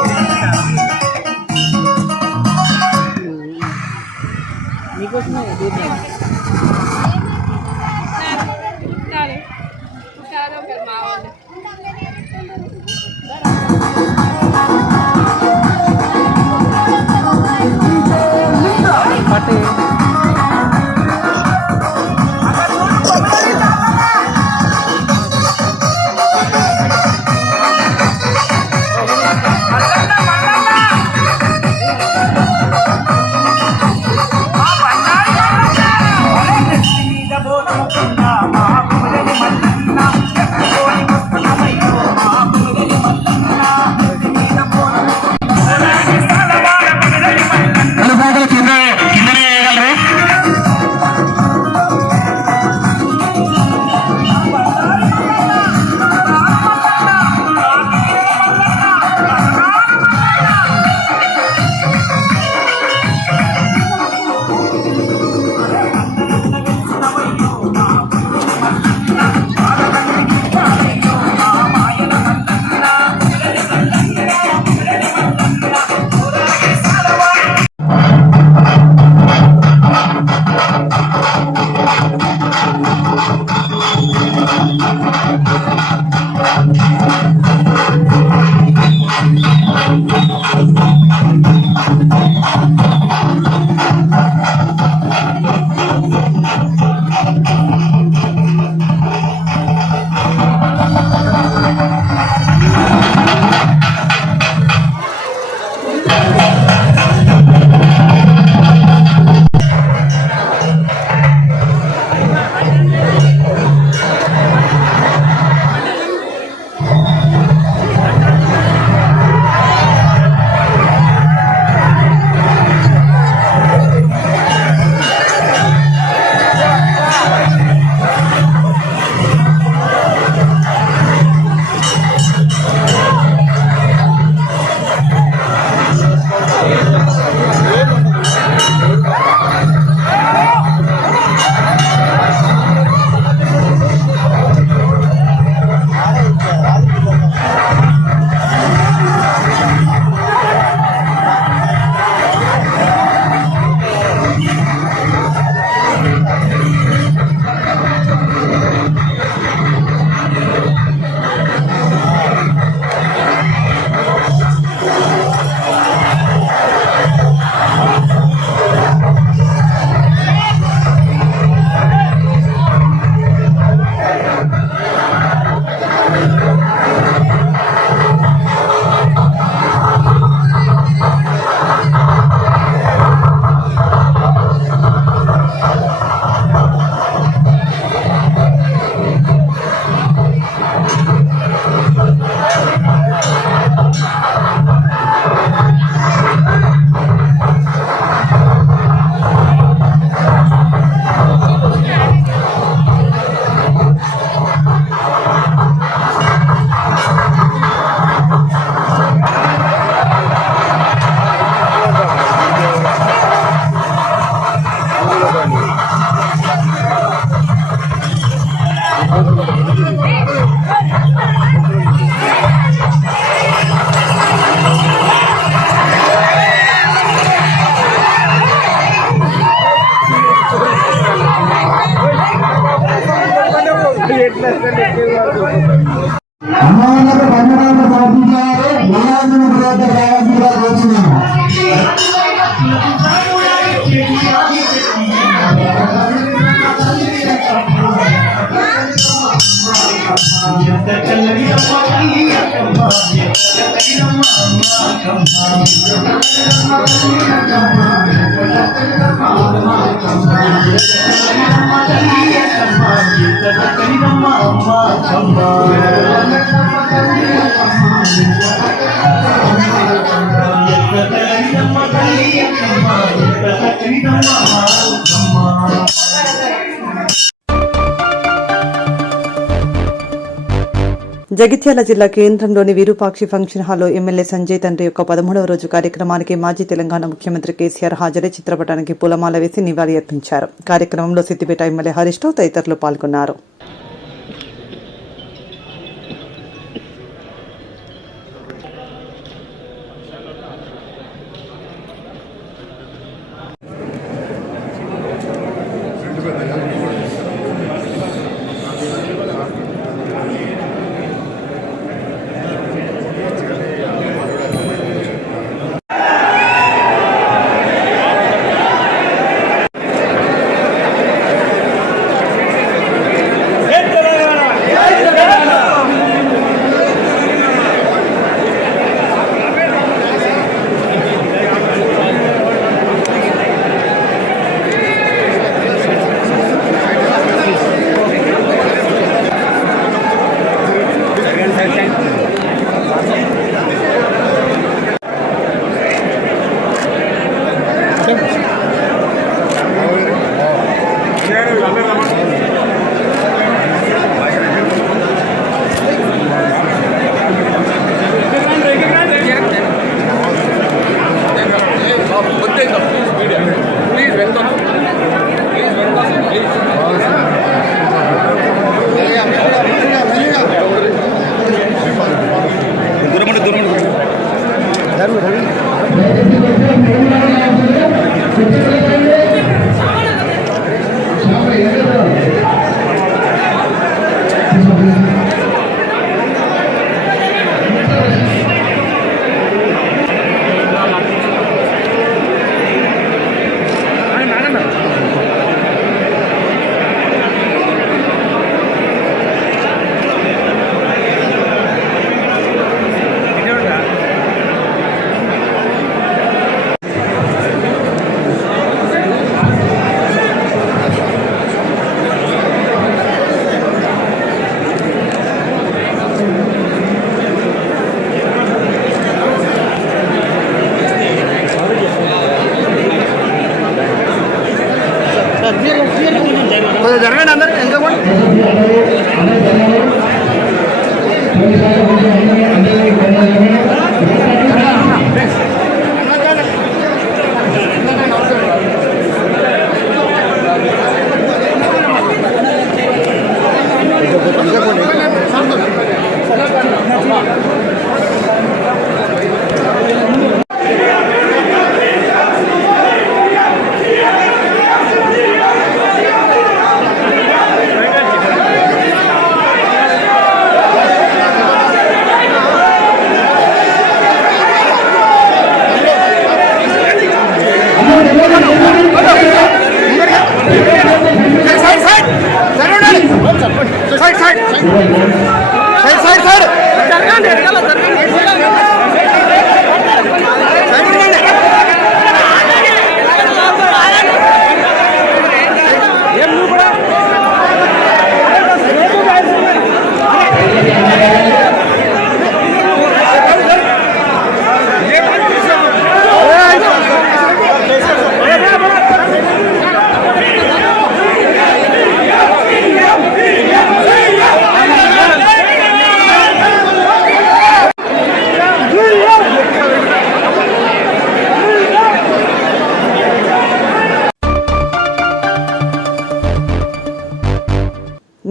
జగిత్యాల జిల్లా కేంద్రంలోని విరూపాక్షి ఫంక్షన్ హాల్లో ఎమ్మెల్యే సంజయ్ తండ్రి యొక్క 13వ రోజు కార్యక్రమానికి మాజీ తెలంగాణ ముఖ్యమంత్రి కేసీఆర్ హాజరై చిత్రపటానికి పూలమాల వేసి నివాళి అర్పించారు. కార్యక్రమంలో సిద్దిపేట ఎమ్మెల్యే హరీష్ రావు తదితరులు పాల్గొన్నారు.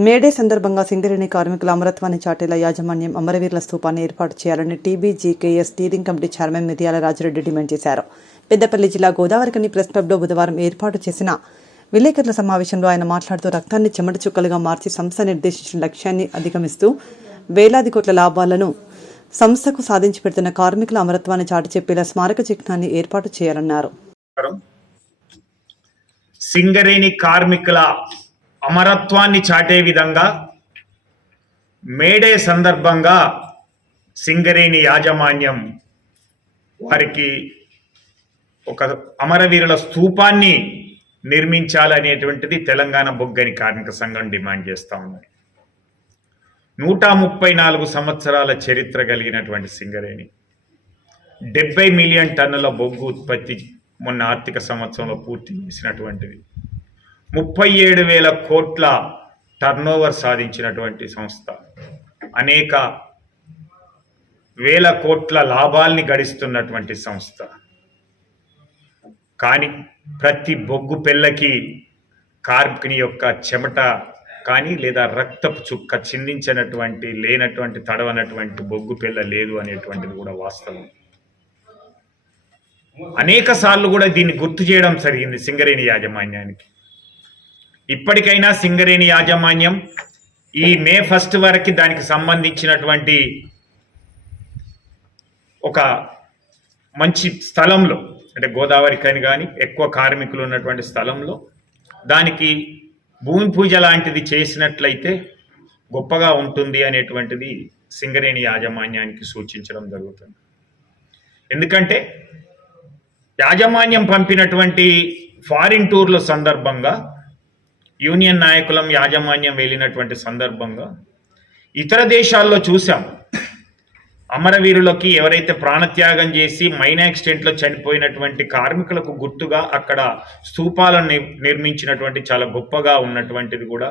మేడే సందర్భంగా సింగరేణి కార్మికుల అమరత్వాన్ని చాటేలా యాజమాన్యం అమరవీరుల స్తూపాన్ని ఏర్పాటు చేయాలని టీబీజీకేఎస్ స్టీరింగ్ కమిటీ చైర్మన్ మిర్యాల రాజిరెడ్డి డిమాండ్ చేశారు. పెద్దపల్లి జిల్లా గోదావరికని ప్రెస్ క్లబ్లో బుధవారం ఏర్పాటు చేసిన విలేకరుల సమావేశంలో ఆయన మాట్లాడుతూ రక్తాన్ని చెమట చుక్కలుగా మార్చి సంస్థ నిర్దేశించిన లక్ష్యాన్ని అధిగమిస్తూ వేలాది కోట్ల లాభాలను సంస్థకు సాధించి పెడుతున్న కార్మికుల అమరత్వాన్ని చాటి చెప్పేలా స్మారక చిహ్నాన్ని ఏర్పాటు చేయాలన్నారు. సింగరేణి కార్మికుల అమరత్వాన్ని చాటే విధంగా మేడే సందర్భంగా సింగరేణి యాజమాన్యం వారికి ఒక అమరవీరుల స్తూపాన్ని నిర్మించాలనేటువంటిది తెలంగాణ బొగ్గని కార్మిక సంఘం డిమాండ్ చేస్తూ ఉంది. 134 సంవత్సరాల చరిత్ర కలిగినటువంటి సింగరేణి 70 మిలియన్ టన్నుల బొగ్గు ఉత్పత్తి మొన్న ఆర్థిక సంవత్సరంలో పూర్తి చేసినటువంటిది, 37,000 కోట్ల టర్నోవర్ సాధించినటువంటి సంస్థ, అనేక వేల కోట్ల లాభాల్ని గడిస్తున్నటువంటి సంస్థ. కానీ ప్రతి బొగ్గు పెళ్ళకి కార్మికుని యొక్క చెమట కానీ లేదా రక్తపు చుక్క చిందించినటువంటి లేనటువంటి తడవనటువంటి బొగ్గు పిల్ల లేదు అనేటువంటిది కూడా వాస్తవం. అనేక సార్లు కూడా దీన్ని గుర్తు చేయడం జరిగింది సింగరేణి యాజమాన్యానికి. ఇప్పటికైనా సింగరేణి యాజమాన్యం ఈ మే 1 వరకు దానికి సంబంధించినటువంటి ఒక మంచి స్థలంలో, అంటే గోదావరి కని కానీ ఎక్కువ కార్మికులు ఉన్నటువంటి స్థలంలో దానికి భూమి పూజ లాంటిది చేసినట్లయితే గొప్పగా ఉంటుంది అనేటువంటిది సింగరేణి యాజమాన్యానికి సూచించడం జరుగుతుంది. ఎందుకంటే యాజమాన్యం పంపినటువంటి ఫారిన్ టూర్ల సందర్భంగా యూనియన్ నాయకులం యాజమాన్యం వెళ్ళినటువంటి సందర్భంగా ఇతర దేశాల్లో చూసాం, అమరవీరులకి ఎవరైతే ప్రాణత్యాగం చేసి మైన్ యాక్సిడెంట్లో చనిపోయినటువంటి కార్మికులకు గుర్తుగా అక్కడ స్తూపాలను నిర్మించినటువంటి చాలా గొప్పగా ఉన్నటువంటిది కూడా,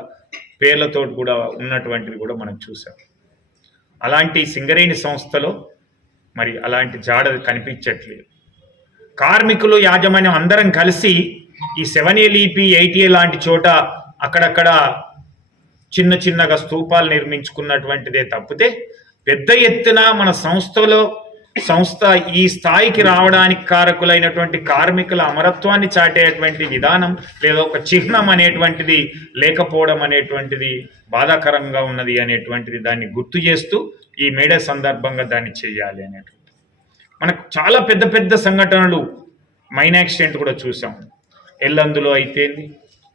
పేర్లతో కూడా ఉన్నటువంటిది కూడా మనం చూసాం. అలాంటి సింగరేణి సంస్థలో మరి అలాంటి జాడ కనిపించట్లేదు. కార్మికులు యాజమాన్యం అందరం కలిసి ఈ 7ALEP 8A లాంటి చోట అక్కడక్కడ చిన్న చిన్నగా స్తూపాలు నిర్మించుకున్నటువంటిదే తప్పితే పెద్ద ఎత్తున మన సంస్థ ఈ స్థాయికి రావడానికి కారకులైనటువంటి కార్మికుల అమరత్వాన్ని చాటేటువంటి విధానం లేదా ఒక చిహ్నం అనేటువంటిది లేకపోవడం అనేటువంటిది బాధాకరంగా ఉన్నది అనేటువంటిది దాన్ని గుర్తు చేస్తూ ఈ మేడే సందర్భంగా దాన్ని చేయాలి అనేటువంటి. మనకు చాలా పెద్ద పెద్ద సంఘటనలు మైన్ యాక్సిడెంట్ కూడా చూసాం. ఎల్లందులో అయితేంది,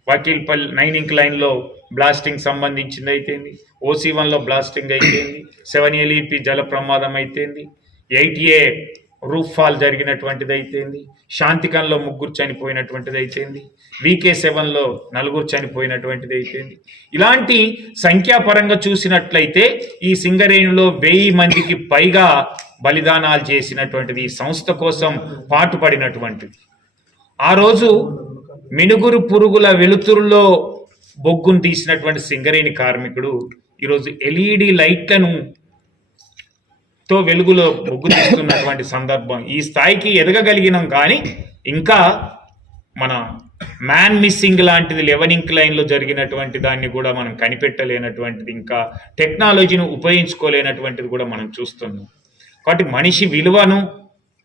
వకీల్పల్లి 9 ఇంక్ లైన్లో బ్లాస్టింగ్ సంబంధించింది అయితేంది, OC1లో బ్లాస్టింగ్ అయితేంది, 7ALEP జల ప్రమాదం అయితేంది, 8A రూఫ్ ఫాల్ జరిగినటువంటిది అయితేంది, శాంతికంలో 3 చనిపోయినటువంటిది అయితేంది, VK7లో 4 చనిపోయినటువంటిది అయితేంది. ఇలాంటి సంఖ్యాపరంగా చూసినట్లయితే ఈ సింగరేణిలో 1000 మందికి పైగా బలిదానాలు చేసినటువంటిది, ఈ సంస్థ కోసం పాటుపడినటువంటిది. ఆ రోజు మినుగురు పురుగుల వెలుతురులో బొగ్గును తీసినటువంటి సింగరేణి కార్మికుడు ఈరోజు LED లైట్లను తో వెలుగులో బొగ్గు తీస్తున్నటువంటి సందర్భం. ఈ స్థాయికి ఎదగగలిగినాం కానీ ఇంకా మన మ్యాన్ మిస్సింగ్ లాంటిది 11 ఇంక్ లైన్లో జరిగినటువంటి దాన్ని కూడా మనం కనిపెట్టలేనటువంటిది, ఇంకా టెక్నాలజీని ఉపయోగించుకోలేనటువంటిది కూడా మనం చూస్తున్నాం. కాబట్టి మనిషి విలువను,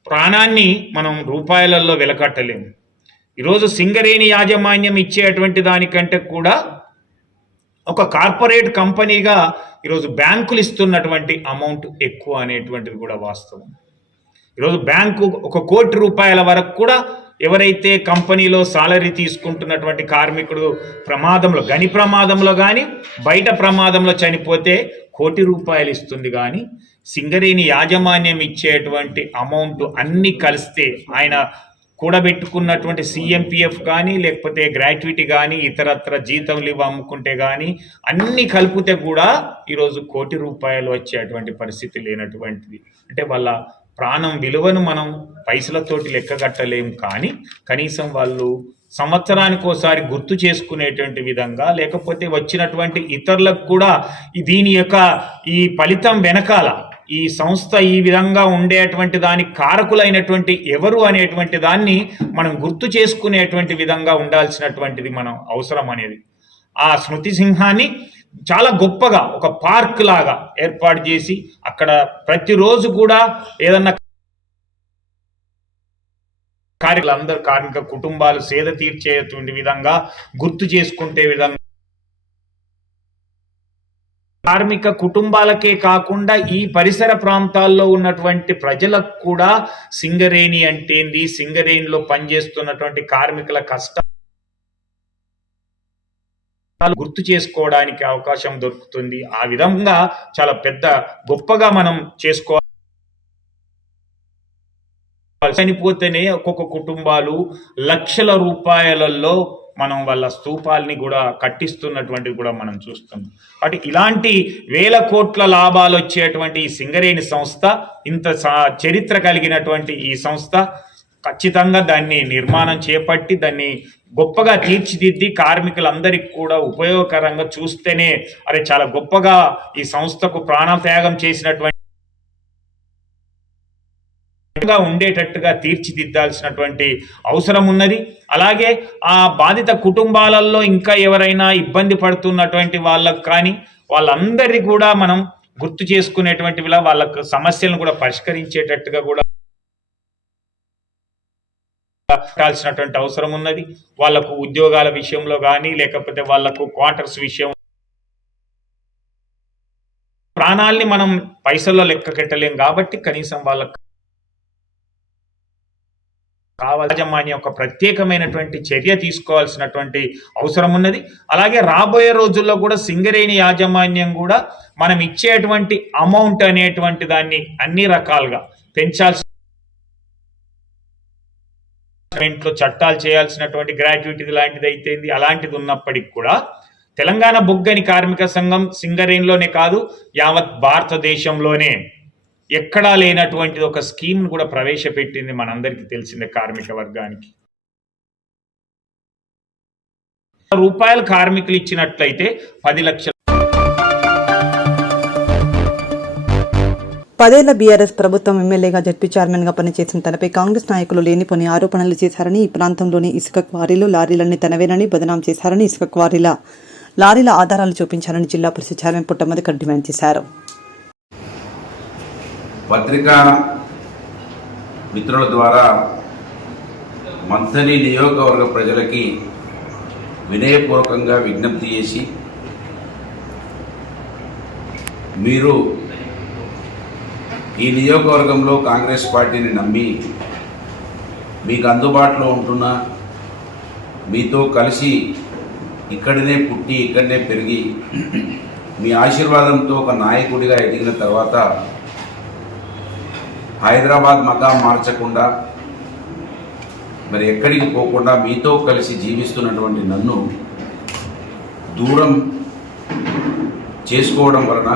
ప్రాణాన్ని మనం రూపాయలలో వెలకట్టలేము. ఈరోజు సింగరేణి యాజమాన్యం ఇచ్చేటువంటి దానికంటే కూడా ఒక కార్పొరేట్ కంపెనీగా ఈరోజు బ్యాంకులు ఇస్తున్నటువంటి అమౌంట్ ఎక్కువ అనేటువంటిది కూడా వాస్తవం. ఈరోజు బ్యాంకు 1 కోటి రూపాయల వరకు కూడా ఎవరైతే కంపెనీలో సాలరీ తీసుకుంటున్నటువంటి కార్మికుడు ప్రమాదంలో, గని ప్రమాదంలో కానీ బయట ప్రమాదంలో చనిపోతే 1 కోటి రూపాయలు ఇస్తుంది. కానీ సింగరేణి యాజమాన్యం ఇచ్చేటువంటి అమౌంట్ అన్ని కలిస్తే, ఆయన కూడబెట్టుకున్నటువంటి CMPF కానీ లేకపోతే గ్రాట్యుటీ కానీ ఇతరత్ర జీతంలు అమ్ముకుంటే కానీ అన్ని కలిపితే కూడా ఈరోజు 1 కోటి రూపాయలు వచ్చేటువంటి పరిస్థితి లేనటువంటిది. అంటే వాళ్ళ ప్రాణం విలువను మనం పైసలతోటి లెక్కగట్టలేము, కానీ కనీసం వాళ్ళు సంవత్సరానికి ఒకసారి గుర్తు చేసుకునేటువంటి విధంగా, లేకపోతే వచ్చినటువంటి ఇతరులకు కూడా దీని యొక్క ఈ ఫలితం వెనకాల ఈ సంస్థ ఈ విధంగా ఉండేటువంటి దానికి కారకులైనటువంటి ఎవరు అనేటువంటి దాన్ని మనం గుర్తు చేసుకునేటువంటి విధంగా ఉండాల్సినటువంటిది మనం అవసరం అనేది. ఆ స్మృతి సింహాన్ని చాలా గొప్పగా ఒక పార్క్ లాగా ఏర్పాటు చేసి అక్కడ ప్రతిరోజు కూడా ఏదన్నా అందరు కార్మిక కుటుంబాలు సేద తీర్చేటువంటి విధంగా గుర్తు చేసుకుంటే విధంగా, కార్మిక కుటుంబాలకే కాకుండా ఈ పరిసర ప్రాంతాల్లో ఉన్నటువంటి ప్రజలకు కూడా సింగరేణి అంటేంది, సింగరేణిలో పనిచేస్తున్నటువంటి కార్మికుల కష్టం గుర్తు చేసుకోవడానికి అవకాశం దొరుకుతుంది. ఆ విధంగా చాలా పెద్ద గొప్పగా మనం చేసుకోవాలి. చనిపోతేనే ఒక్కొక్క కుటుంబాలు లక్షల రూపాయలలో మనం వాళ్ళ స్తూపాల్ని కూడా కట్టిస్తున్నటువంటిది కూడా మనం చూస్తున్నాం. కాబట్టి ఇలాంటి వేల కోట్ల లాభాలు వచ్చేటువంటి ఈ సింగరేణి సంస్థ, ఇంత చరిత్ర కలిగినటువంటి ఈ సంస్థ ఖచ్చితంగా దాన్ని నిర్మాణం చేపట్టి దాన్ని గొప్పగా తీర్చిదిద్ది కార్మికులందరికీ కూడా ఉపయోగకరంగా చూస్తేనే అరే చాలా గొప్పగా ఈ సంస్థకు ప్రాణత్యాగం చేసినటువంటి ఉండేటట్టుగా తీర్చిదిద్దాల్సినటువంటి అవసరం ఉన్నది. అలాగే ఆ బాధిత కుటుంబాలలో ఇంకా ఎవరైనా ఇబ్బంది పడుతున్నటువంటి వాళ్ళకు కానీ వాళ్ళందరినీ కూడా మనం గుర్తు చేసుకునేటువంటి వాళ్ళకు సమస్యలను కూడా పరిష్కరించేటట్టుగా కూడా పెట్టాల్సినటువంటి అవసరం ఉన్నది. వాళ్లకు ఉద్యోగాల విషయంలో కానీ లేకపోతే వాళ్లకు క్వార్టర్స్ విషయం, ప్రాణాల్ని మనం పైసల్లో లెక్క కట్టలేం కాబట్టి కనీసం వాళ్ళకు యాజమాన్యం ఒక ప్రత్యేకమైనటువంటి చర్య తీసుకోవాల్సినటువంటి అవసరం ఉన్నది. అలాగే రాబోయే రోజుల్లో కూడా సింగరేణి యాజమాన్యం కూడా మనం ఇచ్చేటువంటి అమౌంట్ అనేటువంటి దాన్ని అన్ని రకాలుగా పెంచాల్సి, చట్టాలు చేయాల్సినటువంటి గ్రాట్యుటీ లాంటిది అయితే అలాంటిది ఉన్నప్పటికీ కూడా తెలంగాణ బొగ్గని కార్మిక సంఘం సింగరేణిలోనే కాదు యావత్ భారతదేశంలోనే ఎక్కడా లేనటువంటిది ఒక స్కీమ్ కూడా ప్రవేశపెట్టింది మనందరికీ తెలిసిందే. కార్మిక వర్గానికి రూపాయలు కార్మికులు ఇచ్చినట్లయితే 10 లక్షల. 10 ఏళ్ల బీఆర్ఎస్ ప్రభుత్వం ఎమ్మెల్యేగా జడ్పీ చైర్మన్ గా పనిచేసిన తనపై కాంగ్రెస్ నాయకులు లేనిపోని ఆరోపణలు చేశారని, ఈ ప్రాంతంలోని ఇసుక క్వారీలు లారీలన్నీ తనవేనని బదనాం చేశారని, ఇసుక క్వారీల లారీల ఆధారాలు చూపించారని జిల్లా పరిషత్ చైర్మన్ పుట్టమధుకర్ డిమాండ్ చేశారు. పత్రికా మిత్రుల ద్వారా మంథని నియోజకవర్గ ప్రజలకి వినయపూర్వకంగా విజ్ఞప్తి చేసి, మీరు ఈ నియోజకవర్గంలో కాంగ్రెస్ పార్టీని నమ్మి మీకు అందుబాటులో ఉంటున్న, మీతో కలిసి ఇక్కడనే పుట్టి ఇక్కడనే పెరిగి మీ ఆశీర్వాదంతో ఒక నాయకుడిగా ఎదిగిన తర్వాత హైదరాబాద్ మకాం మార్చకుండా మరి ఎక్కడికి పోకుండా మీతో కలిసి జీవిస్తున్నటువంటి నన్ను దూరం చేసుకోవడం వలన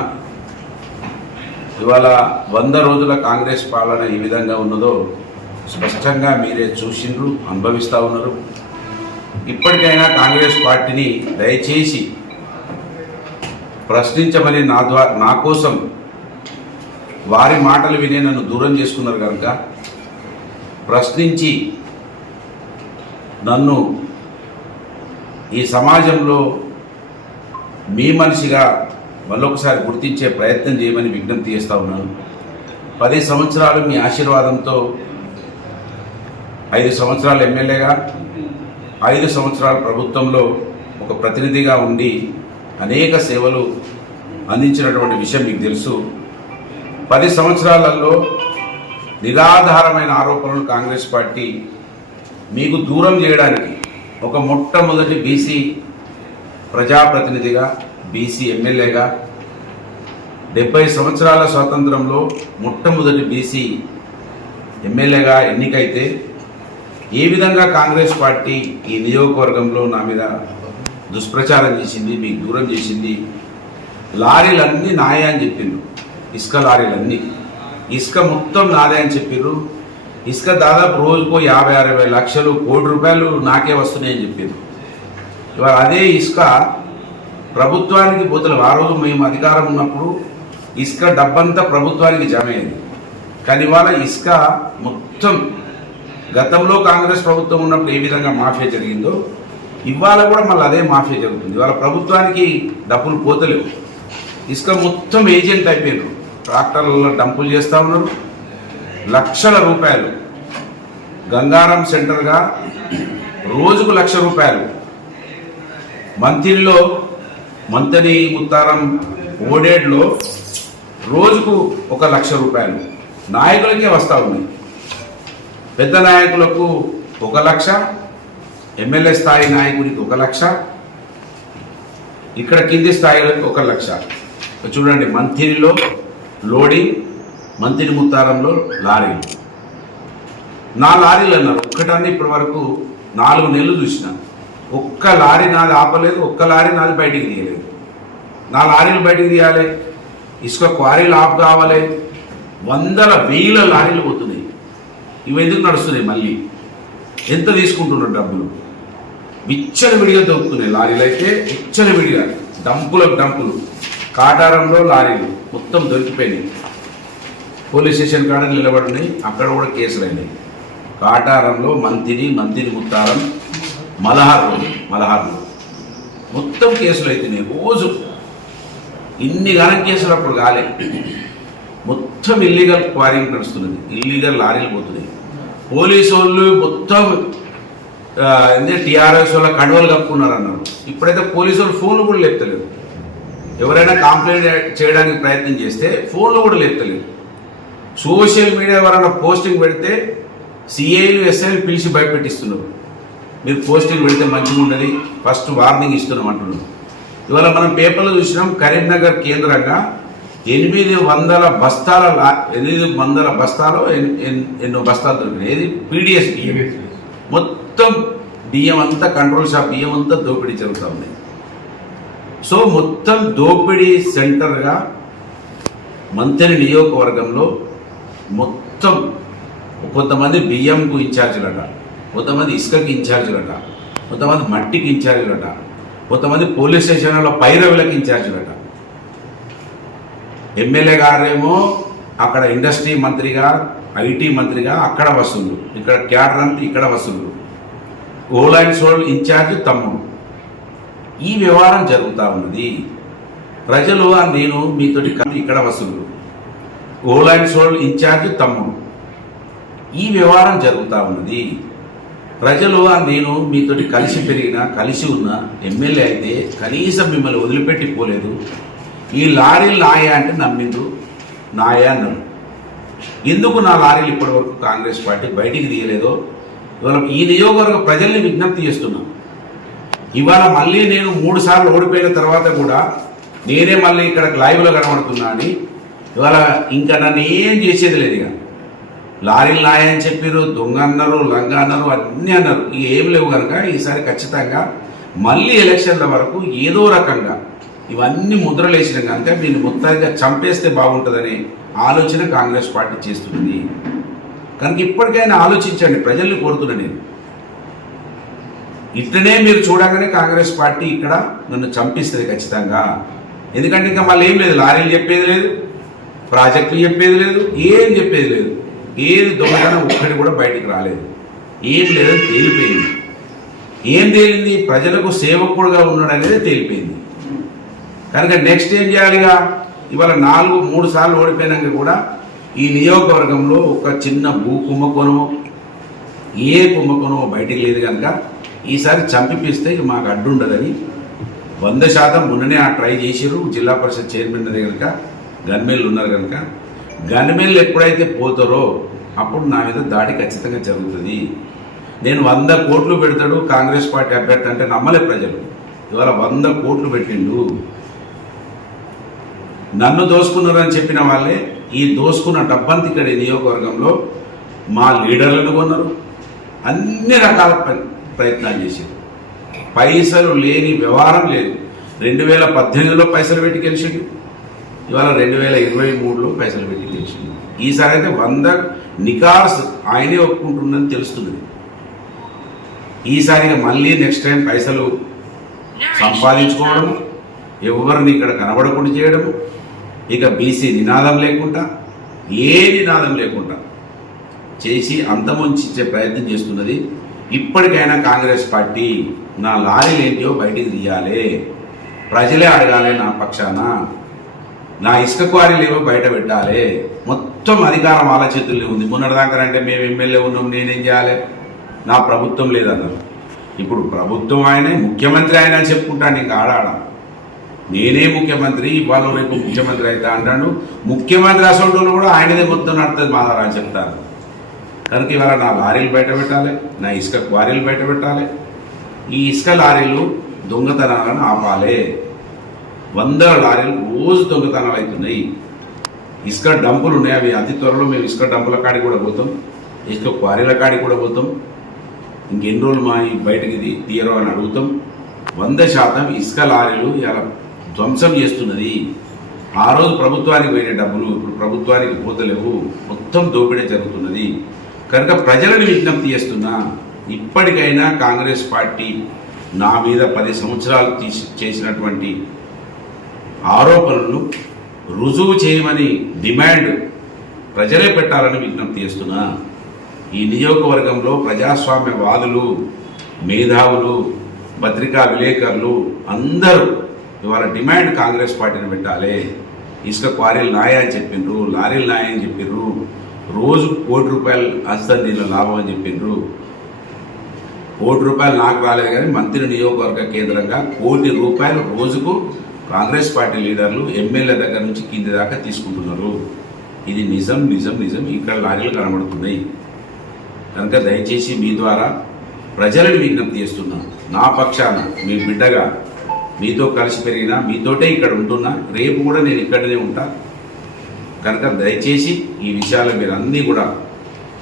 ఇవాళ 100 రోజుల కాంగ్రెస్ పాలన ఏ విధంగా ఉన్నదో స్పష్టంగా మీరే చూసిండ్రు, అనుభవిస్తూ ఉన్నారు. ఇప్పటికైనా కాంగ్రెస్ పార్టీని దయచేసి ప్రశ్నించమని నా కోసం వారి మాటలు వినే నన్ను దూరం చేసుకున్నారు కనుక ప్రశ్నించి నన్ను ఈ సమాజంలో మీ మనిషిగా మళ్ళొకసారి గుర్తించే ప్రయత్నం చేయమని విజ్ఞప్తి చేస్తూ ఉన్నాను. 10 సంవత్సరాలు మీ ఆశీర్వాదంతో 5 సంవత్సరాలు ఎమ్మెల్యేగా, 5 సంవత్సరాల ప్రభుత్వంలో ఒక ప్రతినిధిగా ఉండి అనేక సేవలు అందించినటువంటి విషయం మీకు తెలుసు. 10 సంవత్సరాలలో నిరాధారమైన ఆరోపణలు కాంగ్రెస్ పార్టీ మీకు దూరం చేయడానికి ఒక మొట్టమొదటి బీసీ ప్రజాప్రతినిధిగా, బీసీ ఎమ్మెల్యేగా 70 సంవత్సరాల స్వాతంత్రంలో మొట్టమొదటి బీసీ ఎమ్మెల్యేగా ఎన్నికైతే ఏ విధంగా కాంగ్రెస్ పార్టీ ఈ నియోజకవర్గంలో నా మీద దుష్ప్రచారం చేసింది, మీకు దూరం చేసింది. లారీలన్నీ నాయే అని చెప్పిండ్రు, ఇసుక లారీలన్నీ, ఇసుక మొత్తం నాదే అని చెప్పారు. ఇసుక దాదాపు రోజుకో 50-60 లక్షలు, కోటి రూపాయలు నాకే వస్తున్నాయని చెప్పారు. ఇవాళ అదే ఇసుక ప్రభుత్వానికి పోతలు. ఆ రోజు మేము అధికారం ఉన్నప్పుడు ఇసుక డబ్బంతా ప్రభుత్వానికి జమ అయింది. కానీ ఇవాళ ఇసుక మొత్తం గతంలో కాంగ్రెస్ ప్రభుత్వం ఉన్నప్పుడు ఏ విధంగా మాఫియా జరిగిందో ఇవాళ కూడా మళ్ళీ అదే మాఫియా జరుగుతుంది. ఇవాళ ప్రభుత్వానికి డబ్బులు పోతలేవు, ఇసుక మొత్తం ఏజెంట్ అయిపోయారు. ట్రాక్టర్లలో డంపులు చేస్తూ ఉన్నారు. లక్షల రూపాయలు గంగారం సెంటర్గా రోజుకు 1,00,000 రూపాయలు, మంతిలో మంతని ముత్తారం ఓడేడ్లో రోజుకు 1,00,000 రూపాయలు నాయకులకే వస్తూ ఉన్నాయి. పెద్ద నాయకులకు 1,00,000, ఎమ్మెల్యే స్థాయి నాయకుడికి 1,00,000, ఇక్కడ కింది స్థాయిలో 1 లక్ష. చూడండి, మంతినిలో లోడింగ్, మంతిని ముత్తారంలో లారీలు. 4 లారీలు అన్నారు. ఒక్కటన్నీ ఇప్పటి వరకు 4 నెలలు చూసిన. ఒక్క లారీ నాది ఆపలేదు, ఒక్క లారీ నాది బయటికి తీయలేదు. 4 లారీలు బయటికి తీయాలి, ఇసుక క్వారీలు ఆఫ్ కావాలి, వందల వేల లారీలు పోతున్నాయి. ఇవి ఎందుకు నడుస్తున్నాయి? మళ్ళీ ఎంత తీసుకుంటున్నారు డబ్బులు? విచ్చలవిడిగా దొరుకుతున్నాయి లారీలు. అయితే విచ్చలవిడిగా డంపులు. కాటారంలో లారీలు మొత్తం దొరికిపోయినాయి. పోలీస్ స్టేషన్ కాడ నిలబడినాయి, అక్కడ కూడా కేసులు అయినాయి. కాటారంలో మంతిని ముత్తారం, మలహార్లో మొత్తం కేసులు అవుతున్నాయి. రోజు ఇన్ని గణం కేసులు అప్పుడు కాలే. మొత్తం ఇల్లీగల్ క్వారింగ్ నడుస్తున్నది, ఇల్లీగల్ లారీలు పోతున్నాయి. పోలీసు వాళ్ళు మొత్తం టీఆర్ఎస్ వాళ్ళ కండువలు కప్పుకున్నారు అన్నారు. ఇప్పుడైతే పోలీసు వాళ్ళు ఫోన్లు కూడా లేపుతలేరు. ఎవరైనా కంప్లైంట్ చేయడానికి ప్రయత్నం చేస్తే ఫోన్లు కూడా లేపుతలేరు. సోషల్ మీడియా ఎవరైనా పోస్టింగ్ పెడితే సిఐలు ఎస్ఐలు పిలిచి భయపెట్టిస్తున్నారు. మీరు పోస్టింగ్ పెడితే మంచిగా ఉండదు, ఫస్ట్ వార్నింగ్ ఇస్తున్నాం అంటున్నారు. ఇవాళ మనం పేపర్లో చూసినాం, కరీంనగర్ కేంద్రంగా 800 బస్తాల 800 బస్తాలు ఎన్నో బస్తాలు దొరికినాయి. ఏది పీడిఎస్ బియ్యం, మొత్తం బియ్యం అంతా కంట్రోల్ షాప్ బియ్యం అంతా దోపిడీ జరుగుతూ ఉంది. సో మొత్తం దోపిడీ సెంటర్గా మంత్రి నియోజకవర్గంలో మొత్తం కొంతమంది బియ్యంకు ఇన్ఛార్జీలట, కొంతమంది ఇసుకకి ఇన్ఛార్జీలట, కొంతమంది మట్టికి ఇన్ఛార్జీలట, కొంతమంది పోలీస్ స్టేషన్లో పైరవులకు ఇన్ఛార్జీలట. ఎమ్మెల్యే గారేమో అక్కడ ఇండస్ట్రీ మంత్రిగా, ఐటీ మంత్రిగా అక్కడ వసూలు, ఇక్కడ క్యాడర్ అంతా ఇక్కడ వసూలు. ఓల్ అండ్ సోల్ ఇన్ఛార్జ్ తమ్ముడు. ఈ వ్యవహారం జరుగుతూ ఉన్నది. ప్రజలు నేను మీతోటి ఇక్కడ వసూలు, ఓల్ అండ్ సోల్ ఇన్ఛార్జ్ తమ్ముడు. ఈ వ్యవహారం జరుగుతూ ఉన్నది. ప్రజలు నేను మీతోటి కలిసి పెరిగిన కలిసి ఉన్న ఎమ్మెల్యే అయితే కనీసం మిమ్మల్ని వదిలిపెట్టి పోలేదు. ఈ లారీలు నాయా అంటే నమ్మిండ్రు, నాయా అన్నారు. ఎందుకు నా లారీలు ఇప్పటివరకు కాంగ్రెస్ పార్టీ బయటికి తీయలేదో ఇవాళ ఈ నియోజకవర్గ ప్రజల్ని విజ్ఞప్తి చేస్తున్నా. ఇవాళ మళ్ళీ నేను 3 సార్లు ఓడిపోయిన తర్వాత కూడా నేనే మళ్ళీ ఇక్కడ లైవ్లో కనబడుతున్నా అని ఇవాళ ఇంకా నన్ను ఏం చేసేది లేదు. ఇక లారీలు నాయ అని చెప్పారు, దొంగ అన్నారు, లంగ అన్నారు, అన్నీ అన్నారు. ఇక ఏం లేవు కనుక ఈసారి ఖచ్చితంగా మళ్ళీ ఎలక్షన్ల వరకు ఏదో రకంగా ఇవన్నీ ముద్రలేసిన కనుక దీన్ని మొత్తంగా చంపేస్తే బాగుంటుందనే ఆలోచన కాంగ్రెస్ పార్టీ చేస్తుంది. కనుక ఇప్పటికైనా ఆలోచించండి, ప్రజల్ని కోరుతున్నా నేను. ఇట్లనే మీరు చూడగానే కాంగ్రెస్ పార్టీ ఇక్కడ నన్ను చంపిస్తుంది ఖచ్చితంగా. ఎందుకంటే ఇంకా మళ్ళీ ఏం లేదు, లారీలు చెప్పేది లేదు, ప్రాజెక్టులు చెప్పేది లేదు, ఏం చెప్పేది లేదు. ఏది దొంగతనం ఒక్కటి కూడా బయటికి రాలేదు, ఏం లేదని తేలిపోయింది. ఏం తేలింది? ప్రజలకు సేవకుడుగా ఉన్నాడు అనేది తేలిపోయింది. కనుక నెక్స్ట్ ఏం చేయాలిగా? ఇవాళ 3 సార్లు ఓడిపోయినాక కూడా ఈ నియోజకవర్గంలో ఒక చిన్న భూ కుంభకోణమో ఏ కుంభకోణమో బయటికి లేదు. కనుక ఈసారి చంపిపిస్తే మాకు అడ్డు ఉండదని 100% మొన్ననే ట్రై చేసిర్రు. జిల్లా పరిషత్ చైర్మన్ అది కనుక గన్మేళ్ళు ఉన్నారు కనుక గన్మేళ్ళు ఎప్పుడైతే పోతారో అప్పుడు నా మీద దాడి ఖచ్చితంగా జరుగుతుంది. నేను 100 కోట్లు పెడతాడు కాంగ్రెస్ పార్టీ అభ్యర్థి అంటే నమ్మలే ప్రజలు. ఇవాళ 100 కోట్లు పెట్టిండు. నన్ను దోసుకున్నారని చెప్పిన వాళ్ళే ఈ దోసుకున్న డబ్బంతా ఇక్కడ నియోజకవర్గంలో మా లీడర్లను కొన్నారు, అన్ని రకాల ప్రయత్నాలు చేశారు. పైసలు లేని వ్యవహారం లేదు. 2018లో పైసలు పెట్టి గెలిచిండు, ఇవాళ 2023లో పైసలు పెట్టి గెలిచిండు. ఈసారి అయితే 100 నికార్స్ ఆయనే ఒప్పుకుంటుందని తెలుస్తుంది. ఈసారిగా మళ్ళీ నెక్స్ట్ టైం పైసలు సంపాదించుకోవడము, ఎవరిని ఇక్కడ కనబడకుండా చేయడము, ఇక బీసీ నినాదం లేకుండా ఏ నినాదం లేకుండా చేసి అంతమొంచే ప్రయత్నం చేస్తున్నది. ఇప్పటికైనా కాంగ్రెస్ పార్టీ నా లారీలు ఏంటో బయటికి తీయాలి, ప్రజలే అడగాలి నా పక్షాన, నా ఇసుక క్వారీలు ఏవో బయట పెట్టాలి. మొత్తం అధికారం వాళ్ళ చేతుల్లో ఉంది. మొన్నటిదాకారంటే మేము ఎమ్మెల్యే ఉన్నాం, నేనేం చేయాలి, నా ప్రభుత్వం లేదన్నారు. ఇప్పుడు ప్రభుత్వం ఆయనే, ముఖ్యమంత్రి ఆయన అని చెప్పుకుంటాను. ఇంకా ఆడాడ నేనే ముఖ్యమంత్రి, ఇవాళ రేపు ముఖ్యమంత్రి అయితే అంటాడు. ముఖ్యమంత్రి అసలు కూడా ఆయనదే మొత్తం నడుతుంది మాదారా అని చెప్తారు. కనుక ఇవాళ నా లారీలు బయట పెట్టాలి, నా ఇసుక క్వారీలు బయట పెట్టాలి. ఈ ఇసుక లారీలు దొంగతనాలను ఆపాలి. వందల లారీలు రోజు దొంగతనాలు అవుతున్నాయి. ఇసుక డంపులు ఉన్నాయి, అవి అతి త్వరలో మేము ఇసుక డంపుల కాడికి కూడా పోతాం, ఇసుక క్వారీల కాడికి కూడా పోతాం. ఇంకెన్ని రోజులు మా బయటకి ఇది తీయరో అని అడుగుతాం. 100% ఇసుక లారీలు ఇలా ధ్వంసం చేస్తున్నది. ఆ రోజు ప్రభుత్వానికి పోయిన డబ్బులు ఇప్పుడు ప్రభుత్వానికి పోతలేవు, మొత్తం దోపిడీ జరుగుతున్నది. కనుక ప్రజలను విజ్ఞప్తి చేస్తున్నా, ఇప్పటికైనా కాంగ్రెస్ పార్టీ నా మీద 10 సంవత్సరాలు చేసినటువంటి ఆరోపణలను రుజువు చేయమని డిమాండ్ ప్రజలే పెట్టాలని విజ్ఞప్తి చేస్తున్నా. ఈ నియోజకవర్గంలో ప్రజాస్వామ్యవాదులు, మేధావులు, పత్రికా విలేకరులు అందరూ ఇవాళ డిమాండ్ కాంగ్రెస్ పార్టీని పెట్టాలి. ఇసుక క్వారీలు నాయ అని చెప్పిండ్రు, లారీలు నాయ అని చెప్పిండ్రు, రోజు ₹1 కోటి అస్తీల లాభం అని చెప్పిండ్రు. ₹1 కోటి నాకు రాలేదు కానీ మంత్రి నియోజకవర్గ కేంద్రంగా ₹1 కోటి రోజుకు కాంగ్రెస్ పార్టీ లీడర్లు ఎమ్మెల్యే దగ్గర నుంచి కింది దాకా తీసుకుంటున్నారు. ఇది నిజం నిజం నిజం. ఇక్కడ లారీలు కనబడుతున్నాయి. కనుక దయచేసి మీ ద్వారా ప్రజలను విజ్ఞప్తి చేస్తున్నా, నా పక్షాన మీ బిడ్డగా మీతో కలిసి పెరిగినా, మీతోటే ఇక్కడ ఉంటున్నా, రేపు కూడా నేను ఇక్కడనే ఉంటా. కనుక దయచేసి ఈ విషయాలు మీరు అన్నీ కూడా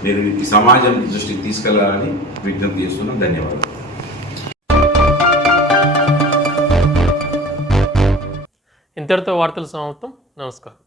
మీరు సమాజం దృష్టికి తీసుకెళ్లాలని విజ్ఞప్తి చేస్తున్నాం. ధన్యవాదాలు. ఇంతటితో వార్తలు సమాప్తం. నమస్కారం.